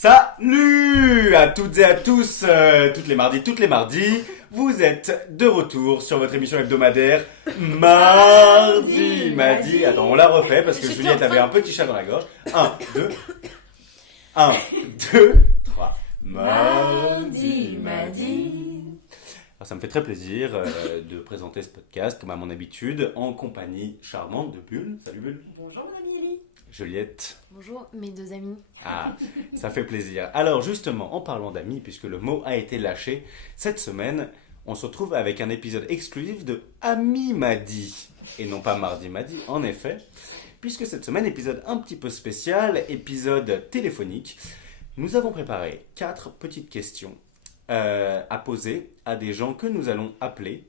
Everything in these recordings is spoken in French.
Salut à toutes et à tous, toutes les mardis, vous êtes de retour sur votre émission hebdomadaire Mardi. Attends, on la refait parce que Juliette avait un petit chat dans la gorge. 1, 2, 3. Mardi. Alors, ça me fait très plaisir de présenter ce podcast, comme à mon habitude, en compagnie charmante de Bulle. Salut Bulle. Bonjour mon ami Ellie. Juliette. Bonjour mes deux amis. Ah, ça fait plaisir. Alors justement, en parlant d'amis, puisque le mot a été lâché, cette semaine, on se retrouve avec un épisode exclusif de Ami m'a dit, et non pas Mardi m'a dit, en effet, puisque cette semaine, épisode un petit peu spécial, épisode téléphonique, nous avons préparé 4 petites questions à poser à des gens que nous allons appeler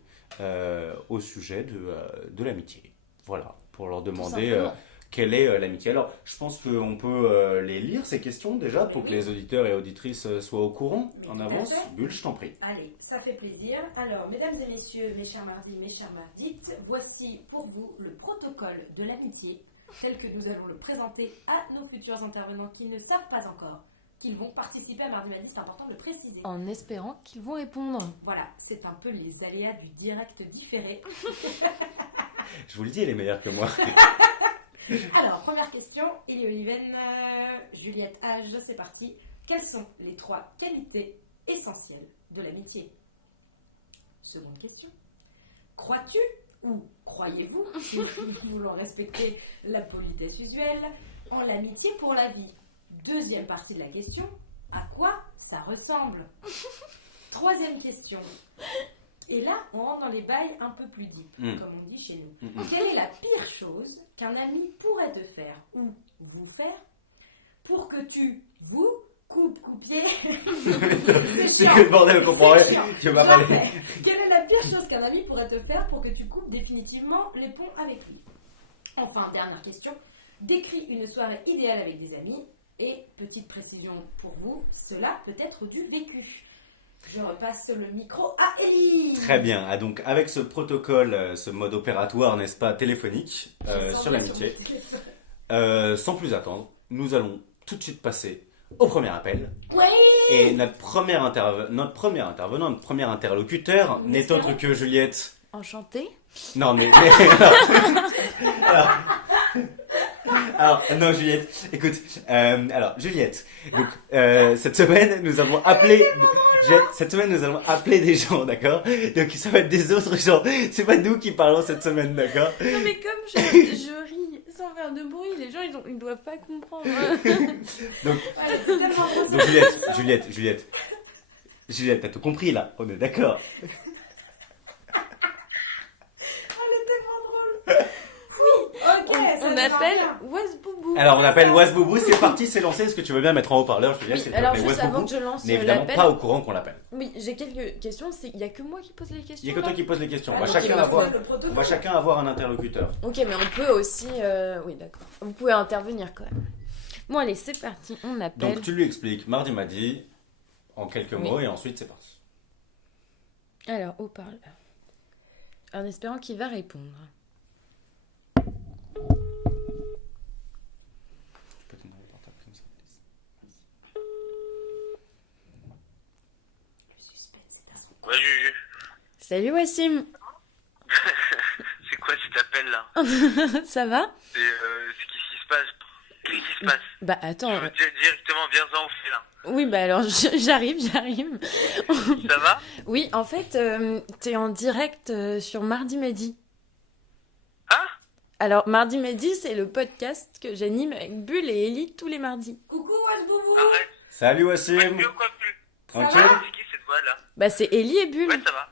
au sujet de l'amitié. Voilà, pour leur demander... quelle est l'amitié? Alors, je pense qu'on peut les lire, ces questions, déjà, pour que les auditeurs et auditrices soient au courant en avance. Bulle, je t'en prie. Allez, ça fait plaisir. Alors, mesdames et messieurs, mes chers mardis, mes chères mardites, voici pour vous le protocole de l'amitié, tel que nous allons le présenter à nos futurs intervenants qui ne savent pas encore qu'ils vont participer à Mardi Madi, c'est important de le préciser. En espérant qu'ils vont répondre. Voilà, c'est un peu les aléas du direct différé. Je vous le dis, elle est meilleure que moi. Alors, première question, Elie Oliven, Juliette Age, c'est parti. Quelles sont les 3 qualités essentielles de l'amitié? Seconde question. Crois-tu ou croyez-vous, si nous voulons respecter la politesse usuelle, en l'amitié pour la vie? Deuxième partie de la question, à quoi ça ressemble? Troisième question. Et là, on rentre dans les bails un peu plus deep, comme on dit chez nous. Quelle est la pire chose qu'un ami pourrait te faire ou vous faire pour que vous coupiez C'est que le bordel, on comprend rien. Tu vas pas parler. Quelle est la pire chose qu'un ami pourrait te faire pour que tu coupes définitivement les ponts avec lui? Enfin, dernière question. Décris une soirée idéale avec des amis. Et petite précision pour vous, cela peut être du vécu. Je repasse le micro à Ellie. Très bien. Ah, donc, avec ce protocole, ce mode opératoire, n'est-ce pas, téléphonique, sur l'amitié, sans plus attendre, nous allons tout de suite passer au premier appel. Oui. Et notre premier intervenant, notre premier interlocuteur n'est autre que Juliette. Enchantée. Non, mais alors, non, Juliette, écoute, alors, Juliette, donc, cette semaine, nous allons appeler des gens, d'accord? Donc, ça va être des autres gens, c'est pas nous qui parlons cette semaine, d'accord? Non mais comme je ris sans faire de bruit, les gens ils doivent pas comprendre. Donc, Juliette, t'as tout compris, là, on est d'accord? On appelle Wasboubou. Alors, on appelle Wasboubou, c'est parti, c'est lancé. Est-ce que tu veux bien mettre en haut-parleur, Juliette? Oui, alors juste avant que je lance n'est évidemment l'appel, pas au courant qu'on l'appelle. oui, j'ai quelques questions. Il n'y a que moi qui pose les questions. Il n'y a que là toi qui poses les questions. On va donc chacun il me faut on va chacun avoir un interlocuteur. Ok, mais on peut aussi... Oui, d'accord. Vous pouvez intervenir quand même. Bon, allez, c'est parti. On appelle... Donc, tu lui expliques, Mardi m'a dit, en quelques mots, et ensuite, c'est parti. Alors, haut-parleur. En espérant qu'il va répondre. Ouais, Juju. Salut Wassim. C'est quoi cet appel là? Ça va? C'est qu'est-ce qui se passe? Qu'est-ce qui se passe? Bah attends. Je veux dire directement, viens-en au fait là. Oui, bah alors j'arrive. Ça va? Oui, en fait, t'es en direct sur Mardi Madi. Hein? Alors, Mardi Madi, c'est le podcast que j'anime avec Bulle et Ellie tous les mardis. Coucou Wasboubou. Arrête. Salut Ouais, Wassim. plus ou quoi plus? Tranquille? C'est qui cette voix là? Bah, c'est Ellie et Bulle. Ouais, ça va.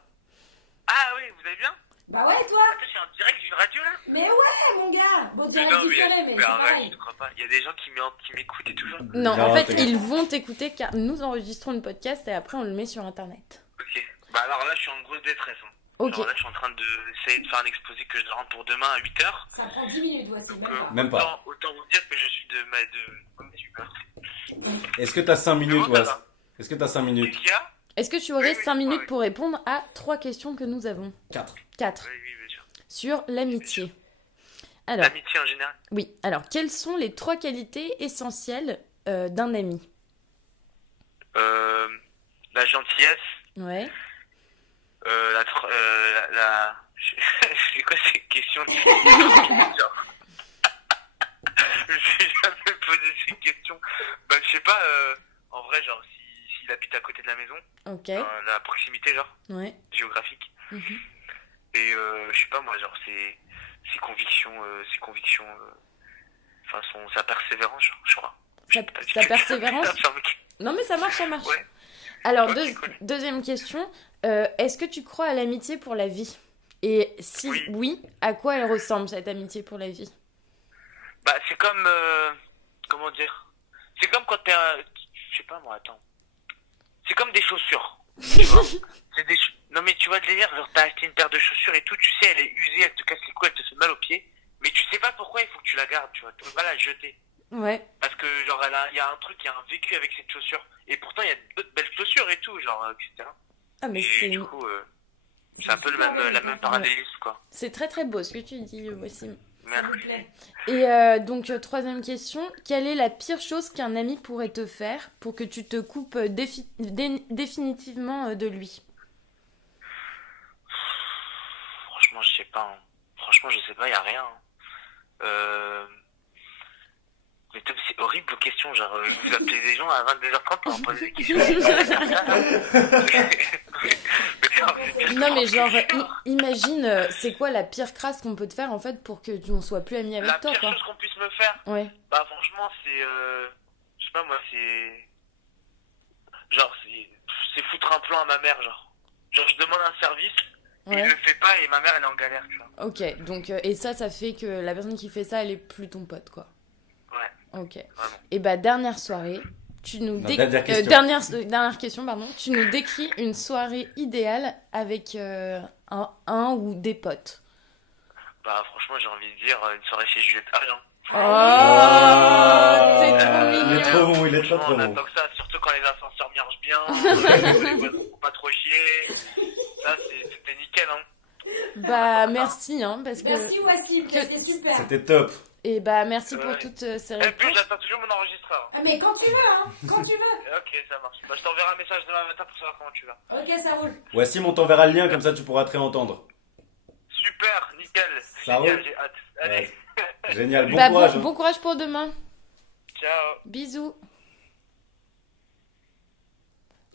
Ah oui, vous allez bien? Bah ouais, toi. Attends, je suis en direct d'une radio là? Mais ouais, mon gars. Bon, t'es Non, différé, mais mais c'est arrête, pareil. je te crois pas. Il y a des gens qui m'écoutent et tout genre. Non, Non, en fait, t'inquiète. ils vont t'écouter car nous enregistrons le podcast et après on le met sur Internet. Ok. Bah alors là, je suis en grosse détresse. Hein. Ok. Genre là, je suis en train d'essayer de faire un exposé que je dois rendre pour demain à 8h. Ça prend 10 minutes, voici. Donc, Même pas. Autant vous dire que je suis de super. Est-ce que t'as 5 minutes, Comment ça Was? va? Est-ce que t'as 5 minutes? Qu'est-ce qu'il y a? Est-ce que tu aurais Oui, 5 minutes oui. pour répondre à 3 questions que nous avons? 4. 4. Oui, bien sûr. Sur l'amitié. Alors, L'amitié en général. oui. Alors, quelles sont les 3 qualités essentielles d'un ami? La gentillesse. Ouais. C'est quoi ces questions de... Genre, je me suis jamais posé ces questions. Bah, je sais pas, en vrai, genre, s'il habite à côté de la maison, Ok. la proximité, genre, Ouais. géographique. Mhm. Et je sais pas, moi, genre, ses convictions, enfin, sa persévérance, genre, je crois. Sa persévérance. Non, mais ça marche, ça marche. Ouais. Alors, Ok, cool. deuxième question. Est-ce que tu crois à l'amitié pour la vie? Et si oui, à quoi elle ressemble, cette amitié pour la vie? Bah, c'est comme, comment dire? C'est comme quand t'es je sais pas moi, attends. C'est comme des chaussures. Tu vois? Non mais tu vois de délire, genre t'as acheté une paire de chaussures et tout, tu sais, elle est usée, elle te casse les couilles, elle te fait mal aux pieds. Mais tu sais pas pourquoi il faut que tu la gardes, tu vois. Tu peux pas la jeter. Ouais. Parce que, genre, il y a un truc, il y a un vécu avec cette chaussure. Et pourtant, il y a d'autres belles chaussures et tout, genre, etc. Ah, mais Et du coup, c'est un peu la même parallélisme, quoi. c'est très très beau ce que tu dis, Wassim. Ça vous Merci. plaît. Et donc, troisième question. Quelle est la pire chose qu'un ami pourrait te faire pour que tu te coupes définitivement de lui? Franchement, je sais pas. Hein. Franchement, je sais pas, il y a rien. Hein. Mais c'est horrible vos questions, genre, vous appelez des gens à 22h30 pour leur poser des questions. Non, mais genre, imagine, c'est quoi la pire crasse qu'on peut te faire en fait pour que tu ne sois plus ami avec La toi, pire quoi? chose qu'on puisse me faire, Ouais. bah franchement, c'est... je sais pas, moi, c'est... Genre, c'est foutre un plan à ma mère, genre. Genre, je demande un service, Ouais. il le fait pas et ma mère, elle est en galère, tu vois. Ok, donc, et ça fait que la personne qui fait ça, elle est plus ton pote, quoi. Ouais, Ok. vraiment. Et bah, dernière soirée, tu nous Non, dernière question. dernière question, pardon. Tu nous décris une soirée idéale avec un ou des potes. Bah franchement, j'ai envie de dire une soirée chez Juliette H, hein. Oh, c'est trop Il est mignon. trop bon, il est trop Franchement, trop on bon. attend que ça, surtout quand les ascenseurs marchent bien, les voisins font pas trop chier. Ça, c'était nickel, hein. Bah, merci, hein, parce que... Merci Wassim, c'était super. C'était top. Et bah, merci pour Ouais. toutes ces Et puis, réponses. j'attends toujours mon enregistreur. Ah, mais quand tu veux, hein, quand tu veux. Ok, ça marche. Bah, je t'enverrai un message demain matin pour savoir comment tu vas. Ok, ça roule. Wassim, on t'enverra le lien, comme ça tu pourras te réentendre. Super, nickel. Ça Génial, roule. j'ai hâte. Allez, Génial, bon Bah, courage. bon courage pour demain. ciao. Bisous.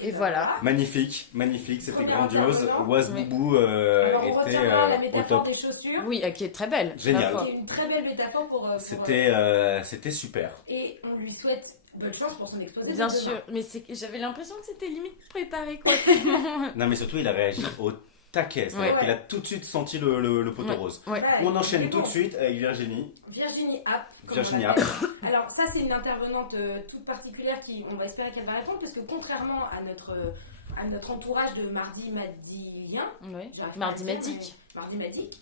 Et voilà. Magnifique, magnifique, c'était Premier grandiose. intervenant. Was Oui. Boubou Alors, on était retiendra la au métaphore top. des chaussures. Oui, qui est très belle. Génial. ma foi. C'est une très belle métaphore pour C'était super. et on lui souhaite bonne chance pour son exposé. Bien de demain. sûr, mais j'avais l'impression que c'était limite préparé, quoi, tellement... Non mais surtout il a réagi au taquet, c'est-à-dire Ouais. qu'il a tout de suite senti le poteau Ouais. rose. Ouais. Ouais, On enchaîne mais tout bon. de suite avec Virginie. Virginie App. comme Virginie on l'appelle. Alors ça c'est une intervenante toute particulière qui, on va espérer qu'elle va répondre parce que contrairement à notre entourage de mardi madilien, Ouais. j'arrive pas Mardi à le dire, Madique. mais mardi madique,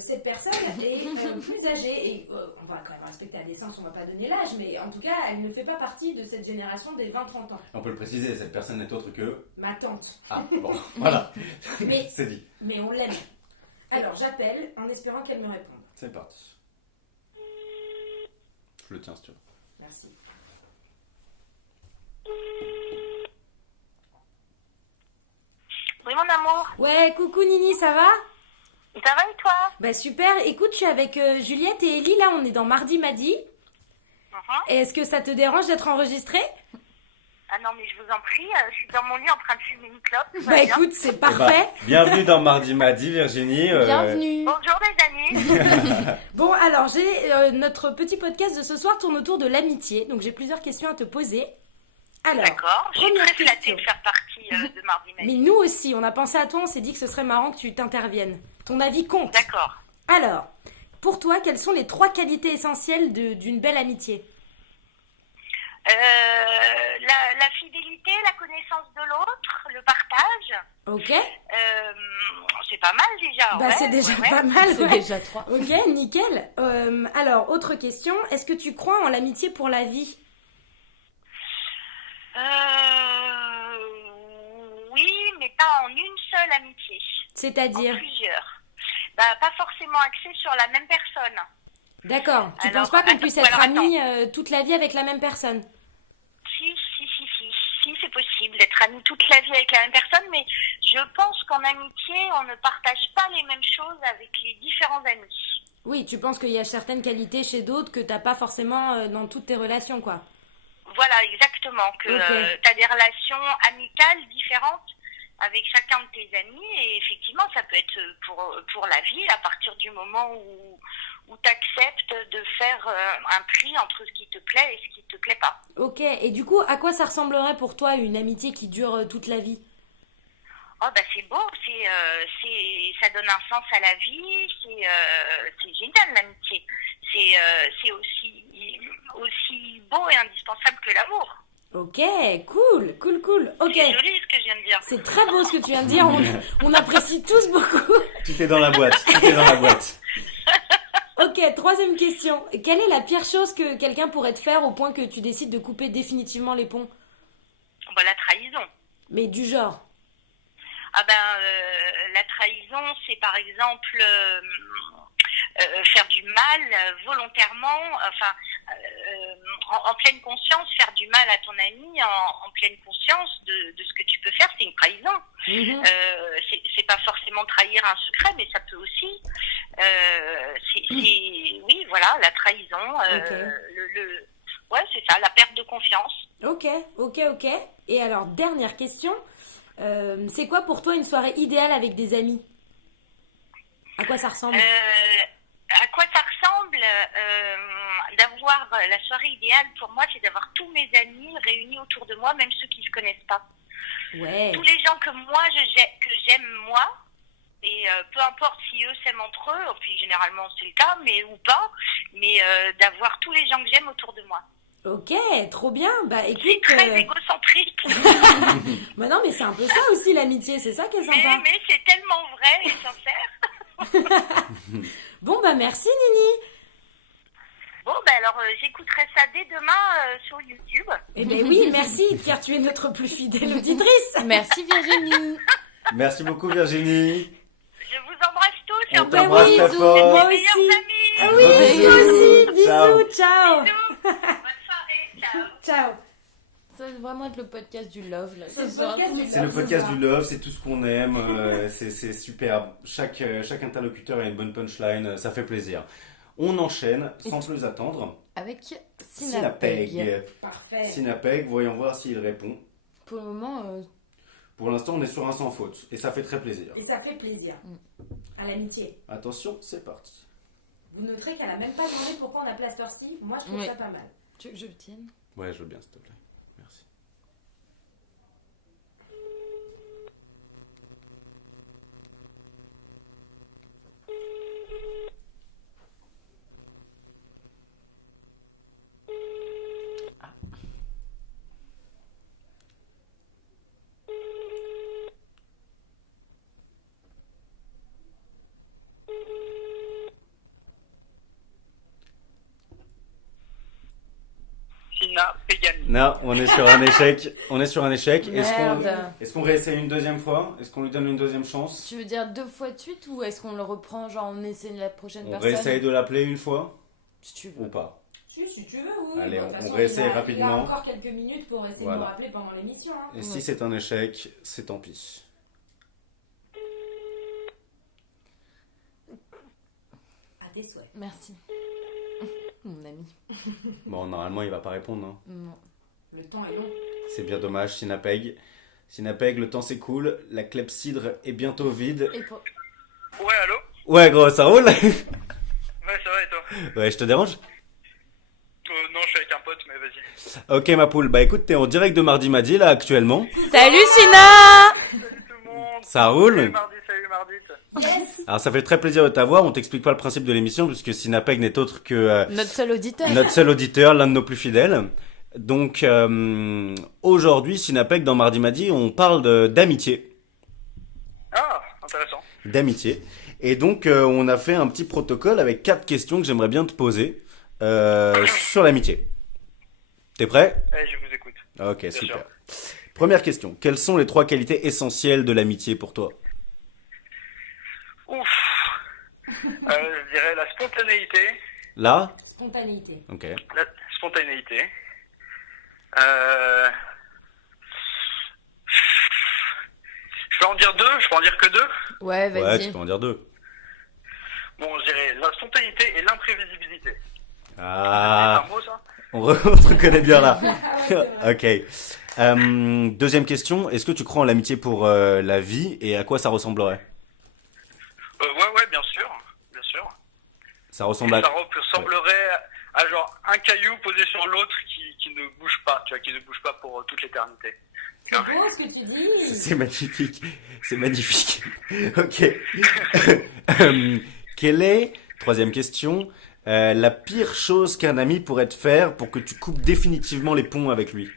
cette personne est plus âgée et on va quand même respecter la décence, on va pas donner l'âge, mais en tout cas elle ne fait pas partie de cette génération des 20-30 ans. On peut le préciser, cette personne n'est autre que... Ma tante. Ah bon, voilà, Mais, c'est dit. mais on l'aime. Alors j'appelle en espérant qu'elle me réponde. C'est parti. Je le tiens si tu veux. Merci. Oui, mon amour. Ouais, coucou Nini, ça va? Ça va et toi? Bah super, écoute, je suis avec Juliette et Ellie, là on est dans Mardi Madi. Est-ce que ça te dérange d'être enregistré? Ah non, mais je vous en prie, je suis dans mon lit en train de fumer une clope. tout va Bah bien. écoute, c'est Eh ben, parfait. bienvenue dans Mardi Madi, Virginie. Bienvenue. Bonjour les amis. Bon, alors j'ai notre petit podcast de ce soir tourne autour de l'amitié, donc j'ai plusieurs questions à te poser. Alors, D'accord, je suis première très flattée question. de faire partie de Mardi Mais Madi. nous aussi, on a pensé à toi, on s'est dit que ce serait marrant que tu t'interviennes. Ton avis compte. D'accord. Alors, pour toi, quelles sont les 3 qualités essentielles d'une belle amitié? La fidélité, la connaissance de l'autre, le partage, Ok. c'est pas mal déjà. Bah ouais, c'est déjà ouais, ouais. pas mal. C'est Ouais. déjà 3. Ok, nickel. Alors, autre question, est-ce que tu crois en l'amitié pour la vie? Oui, mais pas en une seule amitié. En C'est-à-dire? plusieurs. Bah, pas forcément axée sur la même personne. D'accord. Tu Alors, penses pas qu'on attends, puisse ou être alors, amis toute la vie avec la même personne? Si, c'est c'est possible d'être ami toute la vie avec la même personne, mais je pense qu'en amitié, on ne partage pas les mêmes choses avec les différents amis. Oui, tu penses qu'il y a certaines qualités chez d'autres que t'as pas forcément dans toutes tes relations, quoi. Voilà, exactement. Que Ok. tu as des relations amicales différentes avec chacun de tes amis, et effectivement, ça peut être pour la vie, à partir du moment où tu acceptes de faire un tri entre ce qui te plaît et ce qui te plaît pas. Ok, et du coup, à quoi ça ressemblerait pour toi une amitié qui dure toute la vie? Oh bah c'est beau, ça donne un sens à la vie, c'est génial l'amitié. C'est aussi beau et indispensable que l'amour. Ok, cool, cool, cool. Ok, C'est joli ce que je viens de dire. c'est très beau ce que tu viens de dire, on apprécie tous beaucoup. Tout est dans la boîte. Tout est dans la boîte. Ok, troisième question. Quelle est la pire chose que quelqu'un pourrait te faire au point que tu décides de couper définitivement les ponts? Bah, la trahison. Mais du genre. Ah ben la trahison, c'est par exemple faire du mal volontairement, enfin en pleine conscience, faire du mal à ton ami en pleine conscience de ce que tu peux faire, c'est une trahison. Mhm. C'est pas forcément trahir un secret, mais ça peut aussi. Oui, voilà, la trahison, Ok. ouais, c'est ça, la perte de confiance. Ok, ok, ok. Et alors, dernière question. C'est quoi pour toi une soirée idéale avec des amis? À quoi ça ressemble? À quoi ça ressemble d'avoir la soirée idéale pour moi, c'est d'avoir tous mes amis réunis autour de moi, même ceux qui ne se connaissent pas. Ouais. Tous les gens que moi que j'aime moi, et peu importe si eux s'aiment entre eux, puis généralement c'est le cas, mais ou pas, mais d'avoir tous les gens que j'aime autour de moi. Ok, trop bien. Bah C'est écoute. très égocentrique, Bah non, mais c'est un peu ça aussi l'amitié, c'est ça qui est sympa. mais c'est tellement vrai et sincère. Bon, bah merci Nini. Bon, ben alors j'écouterai ça dès demain sur YouTube. Eh ben oui, merci, car tu es notre plus fidèle auditrice. Merci Virginie. Merci beaucoup, Virginie. Je vous embrasse tous. On et t'embrasse oui, très bisous, fort. moi meilleures aussi. amies. Ah oui, Bisous. toi aussi. Bisous, Ciao. ciao. Bisous. Bonne soirée. Ciao. Ciao. Ça va vraiment être le podcast du love là. C'est le ce soir. podcast du C'est le podcast du love, c'est tout ce qu'on aime, c'est superbe. Chaque interlocuteur a une bonne punchline, ça fait plaisir. On enchaîne sans plus attendre. Avec Sinapeg. Sinapeg. Parfait. Sinapeg, voyons voir s'il répond. Pour le moment, Pour l'instant, on est sur un sans faute et ça fait très plaisir. Et ça fait plaisir. À l'amitié. Attention, c'est parti. Vous noterez qu'elle a même pas demandé pourquoi on appelait à cette heure-ci. Moi, je trouve Oui. ça pas mal. tu veux que je le tienne? Ouais, je veux bien, s'il te plaît. Merci. Sina Pegami. Non, on est sur un échec. On est sur un échec. Merde. Est-ce qu'on réessaye une deuxième fois? Est-ce qu'on lui donne une deuxième chance? Tu veux dire 2 fois de suite ou est-ce qu'on le reprend, genre on essaie la prochaine On personne? réessaye de l'appeler une fois Si tu ou veux. pas? Si tu veux, oui. Allez, De toute on façon, réessaye il a rapidement. encore quelques minutes pour essayer Voilà. de nous rappeler pendant l'émission. Hein. Et si c'est un échec, c'est tant pis. À tes souhaits. Merci. Mon ami. Bon, normalement, il va pas répondre, non? Non. Le temps est long. C'est bien dommage, Sinapeg. Sinapeg, le temps s'écoule, la clepsydre est bientôt vide. Et pour... Ouais, allô? Ouais, gros, ça roule? Ouais, ça va et toi? Ouais, je te dérange? Non, je suis avec un pote, mais vas-y. Ok, ma poule, bah écoute, t'es en direct de Mardi Madi, là, actuellement. Salut Sina! Salut tout le monde. Ça roule? Salut mardi. Yes. Alors, ça fait très plaisir de t'avoir. On t'explique pas le principe de l'émission, puisque Sinapeg n'est autre que Notre seul auditeur. notre seul auditeur, l'un de nos plus fidèles. Donc, aujourd'hui, Sinapeg, dans Mardi Madi, on parle d'amitié. Ah, intéressant. D'amitié. Et donc, on a fait un petit protocole avec 4 questions que j'aimerais bien te poser sur l'amitié. T'es prêt? Je vous écoute. Ok, Bien super. sûr. Première question. Quelles sont les 3 qualités essentielles de l'amitié pour toi? Ouf. Je dirais la spontanéité. Là? Spontanéité. Ok. La spontanéité. peux en dire que 2? Ouais, Ouais, vas-y. tu peux en dire 2. Bon, je dirais la spontanéité et l'imprévisibilité. C'est Ah, un mot, ça? on se reconnaît bien là. Ah ouais, c'est vrai. Ok. Deuxième question, est-ce que tu crois en l'amitié pour la vie et à quoi ça ressemblerait? Ouais, bien sûr. Bien sûr. Ça ressemble à... Ça ressemblerait à genre un caillou posé sur l'autre qui ne bouge pas, tu vois, qui ne bouge pas pour toute l'éternité. C'est beau ce que tu dis. C'est magnifique. C'est magnifique. Ok. Quelle est, troisième question, la pire chose qu'un ami pourrait te faire pour que tu coupes définitivement les ponts avec lui?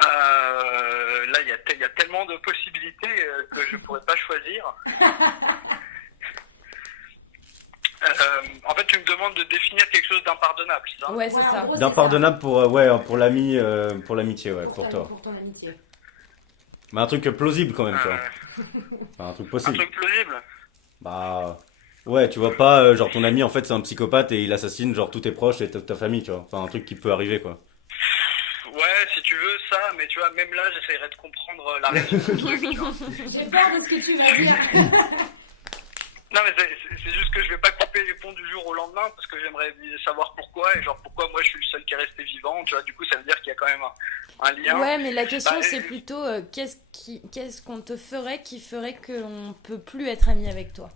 Là, il y a tellement de possibilités que je pourrais pas choisir. En fait, tu me demandes de définir quelque chose d'impardonnable, c'est ça? Ouais, c'est Voilà, en ça. gros, c'est D'impardonnable pour l'ami, pour l'amitié, ouais, ça. pour toi. Pour ton amitié. Mais un truc plausible quand même, tu vois. Euh, Enfin, un truc un possible. truc plausible. Bah, ouais, tu vois pas, genre ton ami en fait c'est un psychopathe et il assassine genre tous tes proches et ta famille, tu vois. Enfin, un truc qui peut arriver, quoi. Ouais, si tu veux ça, mais tu vois, même là, j'essayerais de comprendre la raison du truc, tu vois. J'ai peur de ce que tu vas dire. Non, mais c'est juste que je vais pas couper les ponts du jour au lendemain parce que j'aimerais savoir pourquoi et genre pourquoi moi je suis le seul qui est resté vivant, tu vois. Du coup, ça veut dire qu'il y a quand même un lien. Ouais, mais la question Bah, c'est plutôt qu'est-ce qu'on te ferait qui ferait qu'on peut plus être ami avec toi?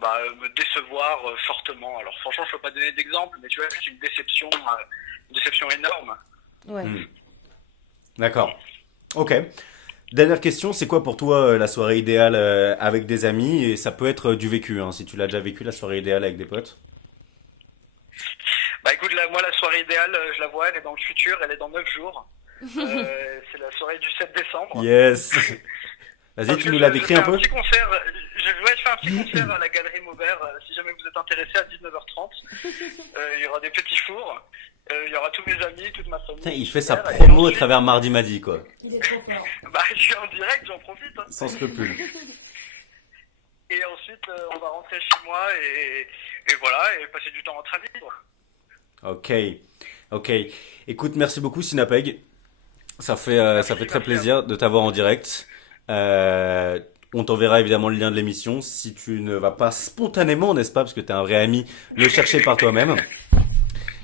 Bah, me décevoir fortement. Alors, franchement, je peux pas donner d'exemple, mais tu vois, c'est une déception énorme. Ouais. D'accord. Ok. Dernière question, c'est quoi pour toi la soirée idéale avec des amis? Et ça peut être du vécu, hein, si tu l'as déjà vécu, la soirée idéale avec des potes. Bah, écoute, moi, la soirée idéale, je la vois, elle est dans le futur, elle est dans 9 jours. C'est la soirée du 7 décembre. Yes. Vas-y, Parce tu que nous la je décris fais un peu? petit concert, je fais un petit concert à la Galerie Maubert, si jamais vous êtes intéressé à 19h30. Il y aura des petits fours, il y aura tous mes amis, toute ma famille. Putain, il fait sa Et promo à ensuite, travers Mardi Madi, quoi. Il est trop fort. Bah, je suis en direct, j'en profite. Hein. Sans scrupule. Et ensuite, on va rentrer chez moi et voilà, et passer du temps entre amis, quoi. Ok. Ok. Écoute, merci beaucoup, Sinapeg. Ça fait très merci plaisir de t'avoir en direct. On t'enverra évidemment le lien de l'émission si tu ne vas pas spontanément, n'est-ce pas, parce que t'es un vrai ami, le chercher par toi-même.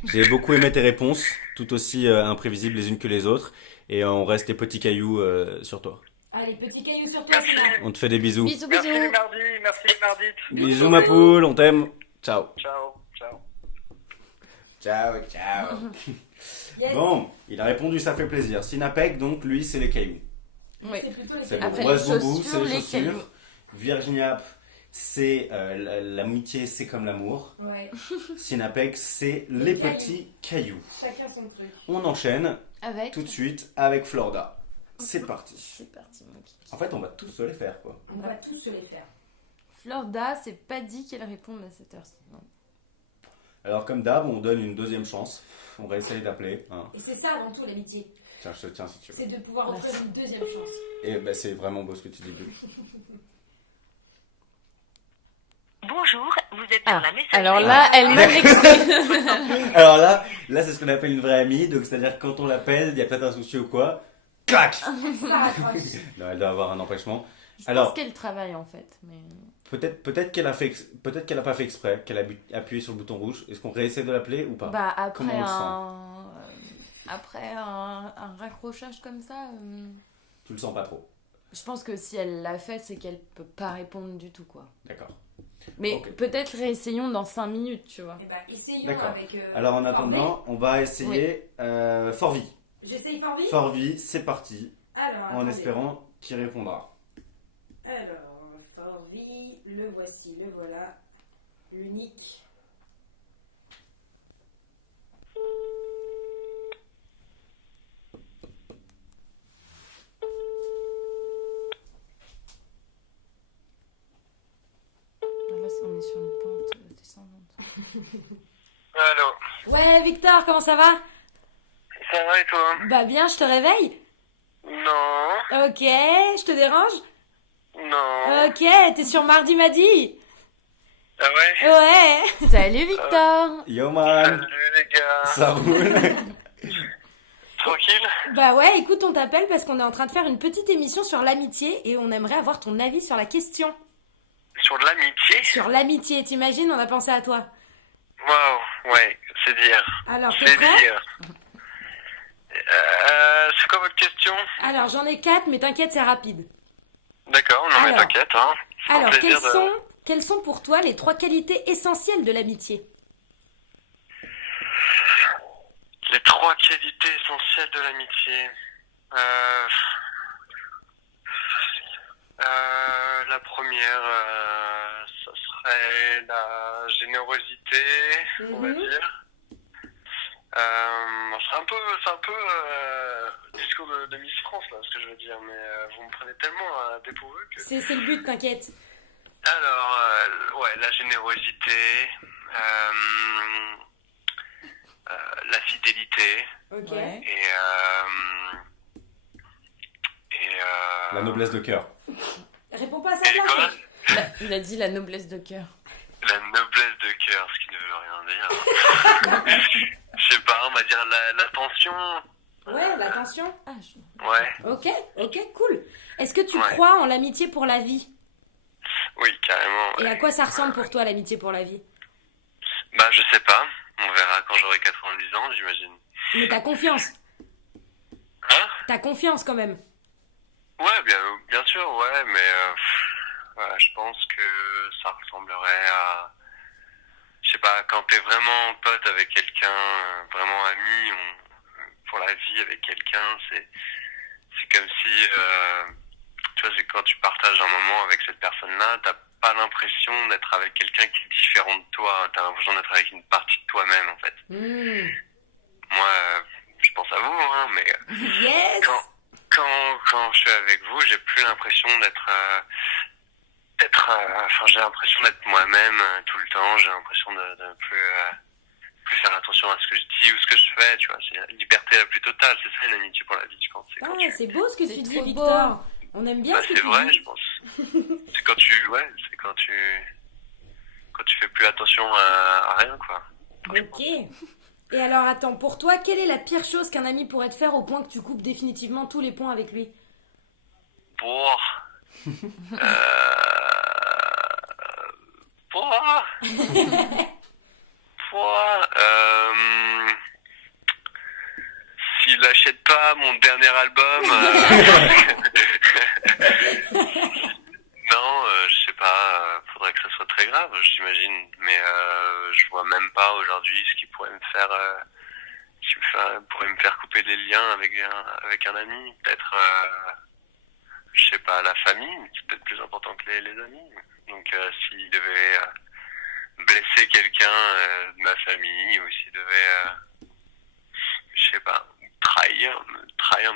J'ai beaucoup aimé tes réponses, tout aussi imprévisibles les unes que les autres, et on reste des petits cailloux sur toi. Allez, petit caillou sur toi, Merci. Sina. On te fait des bisous. Bisous, Merci les bisous. mardis, merci les mardis. Bisous ma poule, on t'aime. Ciao. Ciao, ciao. Ciao, ciao. Yes. Bon, il a répondu, ça fait plaisir. Sinapeg, donc lui, c'est les cailloux. Oui. C'est plutôt les C'est cailloux. Après, bon. les Boubou, chaussures, c'est les les chaussures. cailloux. Virginia, c'est l'amitié, c'est comme l'amour. Ouais, Sinapeg, c'est Les les cailloux. petits cailloux. chacun son truc. On enchaîne Avec. tout de suite avec Florida. C'est parti. C'est parti, mon kiki. En fait, on va tous se les faire, quoi. On va tous se les faire. Florida, c'est pas dit qu'elle réponde à cette heure-ci. Non. Alors, comme d'hab, on donne une deuxième chance. On va essayer d'appeler. Hein. Et c'est ça avant tout l'amitié. Tiens, je te tiens si tu veux. C'est de pouvoir offrir une deuxième chance. Et ben, c'est vraiment beau ce que tu dis, Bulle. Bonjour, vous êtes Ah, sur la messagerie. alors là, elle m'a vexée. Alors là, c'est ce qu'on appelle une vraie amie. Donc, c'est-à-dire que quand on l'appelle, il y a peut-être un souci ou quoi. Clac. Ça raccroche. Non, elle doit avoir un empêchement. Je Alors- pense qu'elle travaille en fait. Mais... Peut-être qu'elle a fait, peut-être qu'elle a pas fait exprès, qu'elle a appuyé sur le bouton rouge. Est-ce qu'on réessaie de l'appeler ou pas? Bah, après Comment on le après un raccrochage comme ça, Tu le sens pas trop. je pense que si elle l'a fait, c'est qu'elle peut pas répondre du tout, quoi. D'accord. Mais Ok. peut-être réessayons dans 5 minutes, tu vois. Eh ben, essayons D'accord. avec. Alors en attendant, on va essayer Forvi. J'essaye Forvi. Forvi, c'est parti. Alors, En attendez. espérant qu'il répondra. Alors, Forvi, le voici, le voilà. L'unique. Là, on est sur une pente descendante. Allô, Ouais, Victor, comment ça va? ça va et toi? Bah bien, je te réveille. Non, Ok, je te dérange? non. Ok, t'es sur Mardi Madi? Ah ouais? Ouais. Salut Victor. Yo man, Salut les gars. ça roule. Tranquille? Bah ouais, écoute, on t'appelle parce qu'on est en train de faire une petite émission sur l'amitié et on aimerait avoir ton avis sur la question. Sur de l'amitié? Sur l'amitié, t'imagines, on a pensé à toi. Waouh, ouais, c'est dire. Alors, t'es C'est prêt? dire. C'est quoi votre question? Alors, j'en ai 4, mais t'inquiète, c'est rapide. D'accord, non mais Alors. t'inquiète, hein. C'est un Alors, plaisir de... quelles sont pour toi les 3 qualités essentielles de l'amitié? Les 3 qualités essentielles de l'amitié. La première, ça serait la générosité, on va dire. C'est un peu discours de Miss France là, ce que je veux dire, mais vous me prenez tellement à dépourvu que. C'est le but, t'inquiète. Alors, ouais, la générosité, la fidélité Ok. Ouais. et La noblesse de cœur. Réponds pas à sa et quoi? place. Il a dit la noblesse de cœur. La noblesse de cœur, ce qui ne veut rien dire. Je sais pas, on va dire l'attention. Ouais, l'attention. Ah, Ouais, Ok, cool. Est-ce que tu Ouais. crois en l'amitié pour la vie? oui, carrément. Et Ouais. à quoi ça ressemble pour toi l'amitié pour la vie? Bah, je sais pas. On verra quand j'aurai 90 ans, j'imagine. Mais t'as confiance. Hein? T'as confiance quand même. Ouais, bien sûr, ouais, mais voilà, je pense que ça ressemblerait à... Je sais pas, quand t'es vraiment pote avec quelqu'un, vraiment ami, pour la vie avec quelqu'un, c'est comme si... tu vois, c'est quand tu partages un moment avec cette personne-là, t'as pas l'impression d'être avec quelqu'un qui est différent de toi, t'as l'impression d'être avec une partie de toi-même, en fait. Moi, je pense à vous, hein, mais... Yes. Quand je suis avec vous, j'ai plus l'impression enfin, j'ai l'impression d'être moi-même tout le temps. J'ai l'impression de plus faire attention à ce que je dis ou ce que je fais. Tu vois, c'est la liberté la plus totale. C'est ça une amitié pour la vie, je pense. C'est quand Ah, tu... c'est beau ce que C'est tu dis, trop Victor. On aime bien Bah, ce que c'est tu vrai, dis. je pense. C'est quand tu fais plus attention à rien, quoi. Ok. Et alors, attends, pour toi, quelle est la pire chose qu'un ami pourrait te faire au point que tu coupes définitivement tous les ponts avec lui? Pour s'il achète pas mon dernier album, non, je sais pas, faudrait que ça soit très grave, j'imagine, mais je vois même pas aujourd'hui ce qui pourrait me faire, pourrait me faire couper les liens avec un ami, peut-être, je sais pas, la famille, c'est peut-être plus important que les amis. Donc s'il devait blesser quelqu'un de ma famille, ou s'il devait, je sais pas, trahir,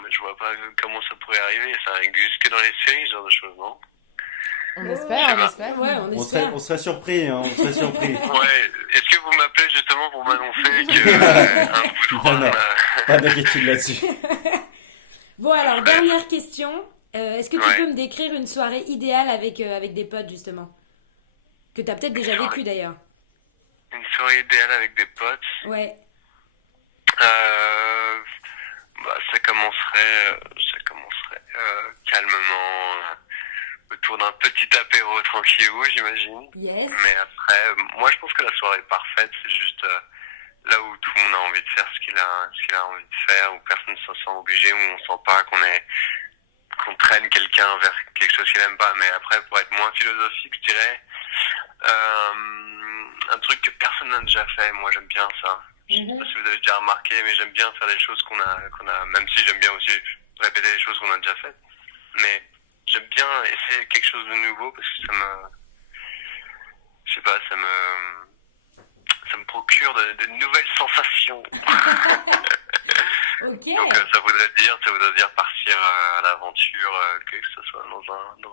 mais je vois pas comment ça pourrait arriver. Ça existe que dans les séries, ce genre de choses, non? On espère, on espère. Ouais, on On serait, espère. on serait surpris, hein, on serait surpris. Ouais, est-ce que vous m'appelez justement pour m'annoncer que un de vous trois Non. Pas d'inquiétude là-dessus. Bon, alors, dernière question. Est-ce que tu Ouais. peux me décrire une soirée idéale avec des potes, justement? Que t'as peut-être déjà vécu, d'ailleurs. Une soirée idéale avec des potes. Ouais. Ça commencerait calmement autour d'un petit apéro tranquillou, j'imagine. Yes. Mais après, moi je pense que la soirée parfaite, c'est juste là où tout le monde a envie de faire ce qu'il a envie de faire, où personne ne se sent obligé, où on sent pas qu'on traîne quelqu'un vers quelque chose qu'il aime pas. Mais après, pour être moins philosophique, je dirais un truc que personne n'a déjà fait. Moi j'aime bien ça. Je sais pas si vous avez déjà remarqué, mais j'aime bien faire des choses qu'on a, même si j'aime bien aussi répéter des choses qu'on a déjà faites. Mais j'aime bien essayer quelque chose de nouveau parce que je sais pas, ça me procure de nouvelles sensations. Ok. Donc ça voudrait dire partir à l'aventure, que ce soit dans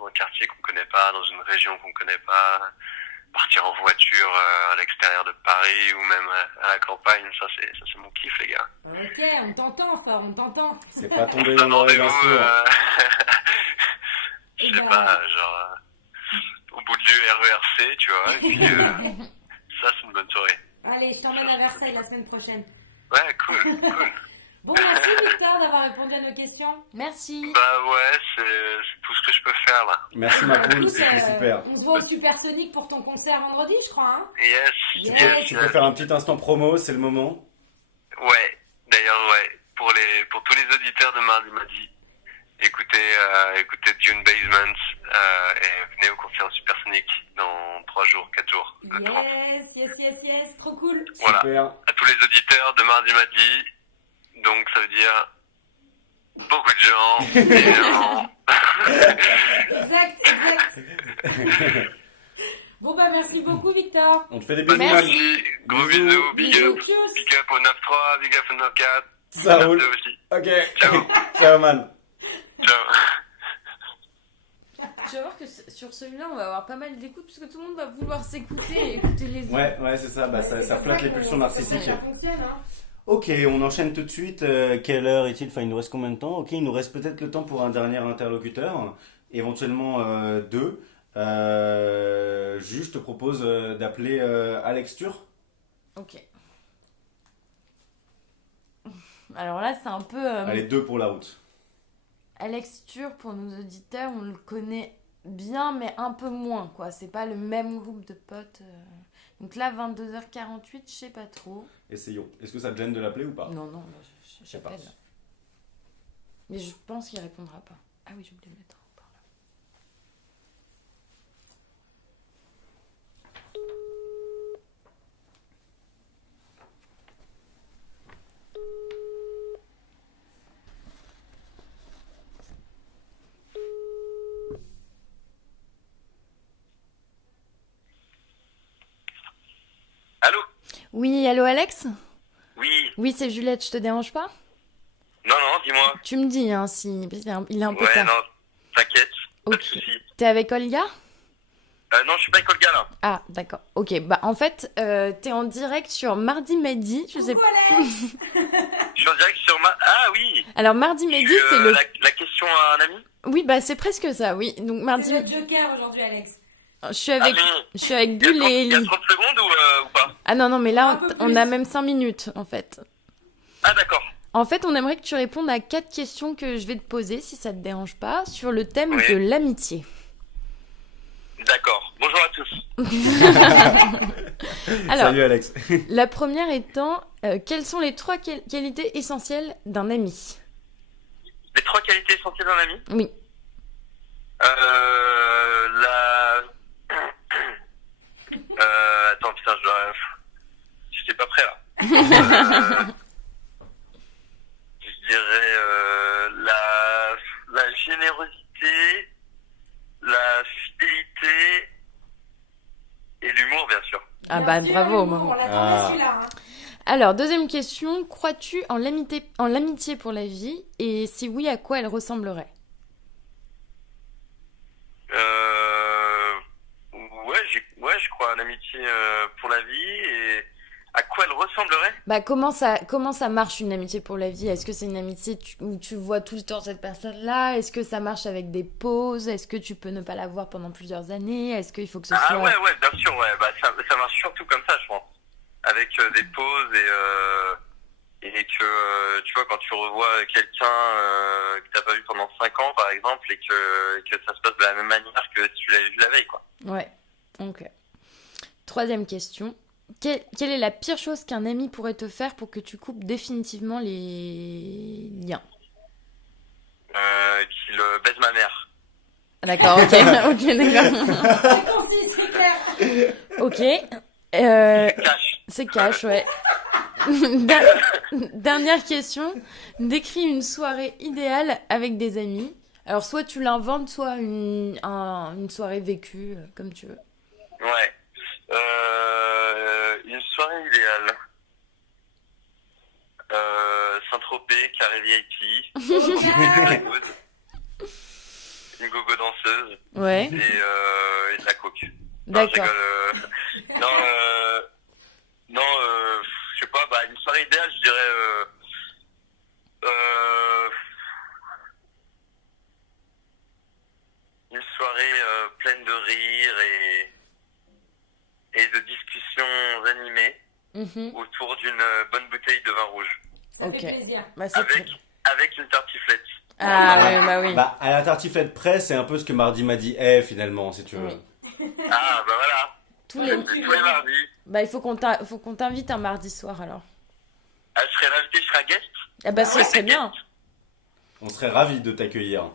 un quartier qu'on connaît pas, dans une région qu'on connaît pas, partir en voiture à l'extérieur de Paris ou même à la campagne. Ça c'est mon kiff, les gars. Ok, on t'entend, frère, on t'entend. C'est pas tombé dans l'oreille d'un Demandez-vous, sourd. je Eh sais ben. pas, genre au bout de l'URERC, tu vois, et puis ça c'est une bonne soirée. Allez, je t'emmène à Versailles la semaine prochaine. Ouais, cool. Bon, merci Victor d'avoir répondu à nos questions. Merci. Bah ouais, c'est tout ce que je peux faire là. Merci ma poule, Écoute, c'était super. On se voit au Supersonic pour ton concert vendredi, je crois. Hein. Yes. Yes. Tu peux faire un petit instant promo, c'est le moment. Ouais, d'ailleurs, ouais. Pour tous les auditeurs de Mardi Madi, écoutez Dune Basement et venez au concert Supersonic dans 3 jours, 4 jours. le 30. Yes, trop cool. Voilà. Super. À tous les auditeurs de Mardi Madi, donc ça veut dire beaucoup de gens, évidemment. Exact. Bon bah merci beaucoup Victor. On te fait des Pas bisous. de Merci. soucis. Gros bisous, big Bisous. up. Tchuss. Big up au 9-3, big up au 9-4. Ça roule. 9-2 aussi. Ok. Ciao. Ciao man. Ciao. Tu vas voir que sur celui-là, on va avoir pas mal d'écoutes parce que tout le monde va vouloir s'écouter et écouter les autres. Ouais, c'est ça, bah, ça flatte les pulsions narcissiques. Ça fonctionne, hein. Ok, on enchaîne tout de suite. Quelle heure est-il? Enfin, il nous reste combien de temps? Ok, il nous reste peut-être le temps pour un dernier interlocuteur, éventuellement deux. Juste, je te propose d'appeler Alex Tur. Ok. Alors là, c'est un peu... Allez, deux pour la route. Alex Tur, pour nos auditeurs, on le connaît bien, mais un peu moins, quoi. C'est pas le même groupe de potes. Donc là, 22h48, je sais pas trop. Essayons. Est-ce que ça te gêne de l'appeler ou pas? Non, là, C'est j'appelle. parti. Mais je pense qu'il répondra pas. Ah oui, j'ai oublié de mettre un haut-parleur. Allô? Oui, allô Alex? Oui. Oui, c'est Juliette, je te dérange pas? Non, dis-moi. Tu me dis, hein, si... Il est un peu Ouais, tard. non, t'inquiète. Pas de Ok. soucis. T'es avec Olga? Non, je suis pas avec Olga là. Ah, d'accord. Ok, bah en fait, t'es en direct sur Mardi Midi. Je sais Coucou pas. Alex. Je suis en direct sur ma. Ah oui. Alors, Mardi Midi, Je suis, c'est le... la question à un ami. Oui, bah c'est presque ça, oui. Donc, Mardi... C'est notre joker aujourd'hui Alex. Je suis avec... Allez. Je suis avec Il y a Bulle 30, et il y a Ellie. 30 secondes ou pas? Ah non, mais là, Un peu on plus. a même 5 minutes, en fait. Ah d'accord. En fait, on aimerait que tu répondes à 4 questions que je vais te poser, si ça te dérange pas, sur le thème Oui. de l'amitié. D'accord. Bonjour à tous. Alors, Salut Alex. la première étant, quelles sont les 3 qualités essentielles d'un ami? Les 3 qualités essentielles d'un ami. Oui. Attends, putain, j'étais pas prêt là. Je dirais la générosité, la fidélité et l'humour, bien sûr. Ah Bien bah sûr, bravo. l'humour, maman. On l'attendait Ah. celui-là. Hein. Alors, deuxième question, crois-tu en l'amitié pour la vie? Et si oui, à quoi elle ressemblerait? Ouais, je crois à l'amitié pour la vie et à quoi elle ressemblerait. Bah comment ça marche une amitié pour la vie? Est-ce que c'est une amitié où tu vois tout le temps cette personne-là? Est-ce que ça marche avec des pauses? Est-ce que tu peux ne pas la voir pendant plusieurs années? Est-ce qu'il faut que ce Ah soit... ouais, bien sûr, ouais. Bah, ça marche surtout comme ça, je pense. Avec des pauses et que, tu vois, quand tu revois quelqu'un que t'as pas vu pendant 5 ans, par exemple, et que ça se passe de la même manière que si tu l'avais vu la veille, quoi. Ouais, ok. Troisième question. Quelle est la pire chose qu'un ami pourrait te faire pour que tu coupes définitivement les liens? Qu'il baise ma mère. D'accord, ok, ok, d'accord. C'est concis, c'est clair. Ok. Cash. C'est cash, ouais. Dernière question. Décris une soirée idéale avec des amis. Alors, soit tu l'inventes, soit une soirée vécue, comme tu veux. Ouais. Une soirée idéale. Saint-Tropez, carré VIP. Une gogo danseuse. Ouais, Et de la coke. d'accord. Non, je sais pas, une soirée idéale, je dirais. Une soirée pleine de rire et de discussions animées Mhm. autour d'une bonne bouteille de vin rouge. Ça Ok. fait plaisir. Bah, c'est Avec, tout. avec une tartiflette. Ah ouais, bah oui. Bah, à la tartiflette près, c'est un peu ce que Mardi m'a dit est finalement, si tu veux. Oui. Ah, bah voilà. Tous les... C'est tous les mardis. Bah, il faut faut qu'on t'invite un mardi soir alors. Ah, je serais invité, je serais un guest. Ah bah, ce serait bien. On serait ravis de t'accueillir.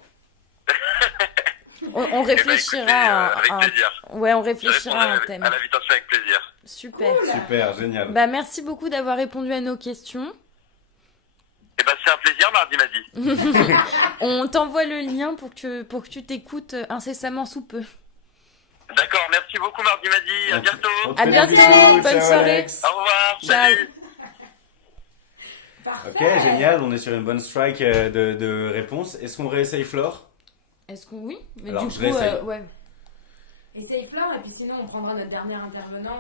On Eh ben, réfléchira écoutez, avec à un... plaisir. Ouais, on Je réfléchira à un répondrai thème. à l'invitation avec plaisir. Super. Super, génial. Bah, merci beaucoup d'avoir répondu à nos questions. Eh ben, c'est un plaisir, Mardi m'a dit. On t'envoie le lien pour que tu t'écoutes incessamment sous peu. D'accord, merci beaucoup, Mardi m'a dit. À bientôt. On te À fait des bientôt, bisous, bonne ciao, soirée. Alex. Au revoir. Ciao. Salut. Parfait. Ok, génial, on est sur une bonne strike de réponses. Est-ce qu'on réessaye Flore? Est-ce qu'on... Oui, mais Alors, du je coup, réessaye. ouais. Essaye Flore, et puis sinon, on prendra notre dernier intervenant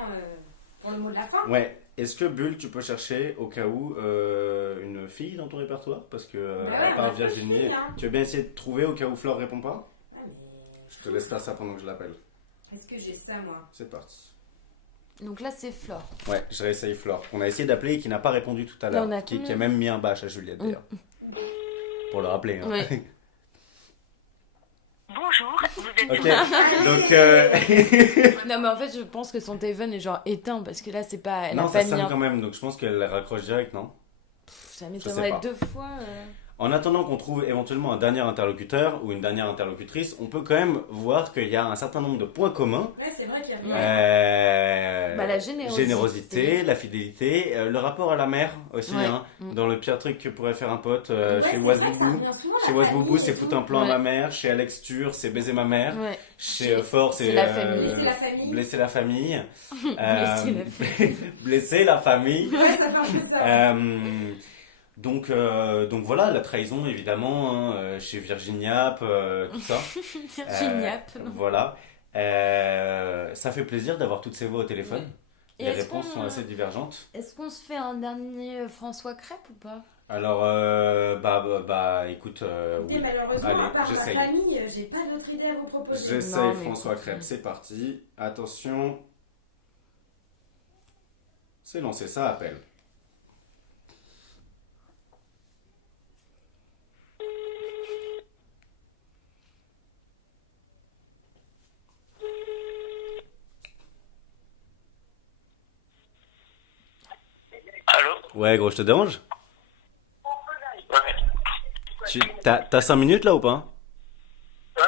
pour le mot de la fin. Ouais. Est-ce que Bulle, tu peux chercher au cas où une fille dans ton répertoire? Parce que, Bah ouais, à on part a plein de Virginie, filles, hein. tu veux bien essayer de trouver au cas où Flore répond pas? Ah, mais Je te laisse faire ça pendant que je l'appelle. est-ce que j'ai ça, moi? C'est parti. Donc là, c'est Flore. Ouais, je réessaye Flore. On a essayé d'appeler et qui n'a pas répondu tout à l'heure. on a Qui combien a même mis un bâche à Juliette d'ailleurs. Pour le rappeler. Hein. Ouais. Bonjour, vous êtes Ok, donc Non, mais en fait, je pense que son téléphone est genre éteint parce que là, c'est pas. Elle non, a ça pas mis sonne un. quand même, donc je pense qu'elle raccroche direct, non? Ça sais m'étonnerait pas. 2 fois. En attendant qu'on trouve éventuellement un dernier interlocuteur ou une dernière interlocutrice, on peut quand même voir qu'il y a un certain nombre de points communs. Ouais, c'est vrai qu'il y a Bah, la générosité. la fidélité, le rapport à la mère aussi, Ouais. hein, dans le pire truc que pourrait faire un pote Ouais, chez c'est Wasboubou. vrai, ça revient souvent, Chez la Wasboubou, famille c'est et foutre tout. un plan à Ouais. ma mère. Chez Alex Tur, c'est baiser ma mère. Ouais. Chez Fort, c'est c'est la famille. Blesser la famille. blesser la famille. Blesser la Blesser la famille. Ouais, ça fait un peu de ça. Donc voilà, la trahison évidemment, hein, chez Virginiap, tout ça. Virginiap. Voilà. Ça fait plaisir d'avoir toutes ces voix au téléphone. Et Les est-ce réponses qu'on- sont assez divergentes. Est-ce qu'on se fait un dernier François Crêpe ou pas? Alors, écoute, Et oui. malheureusement, Allez, à part j'essaye. ma famille, j'ai pas d'autre idée à vous proposer. J'essaye Non, mais François écoute. Crêpe, c'est parti. Attention. C'est lancé, ça appelle. Allô? Ouais, gros, je te dérange? Ouais. T'as 5 minutes là ou pas? Ouais,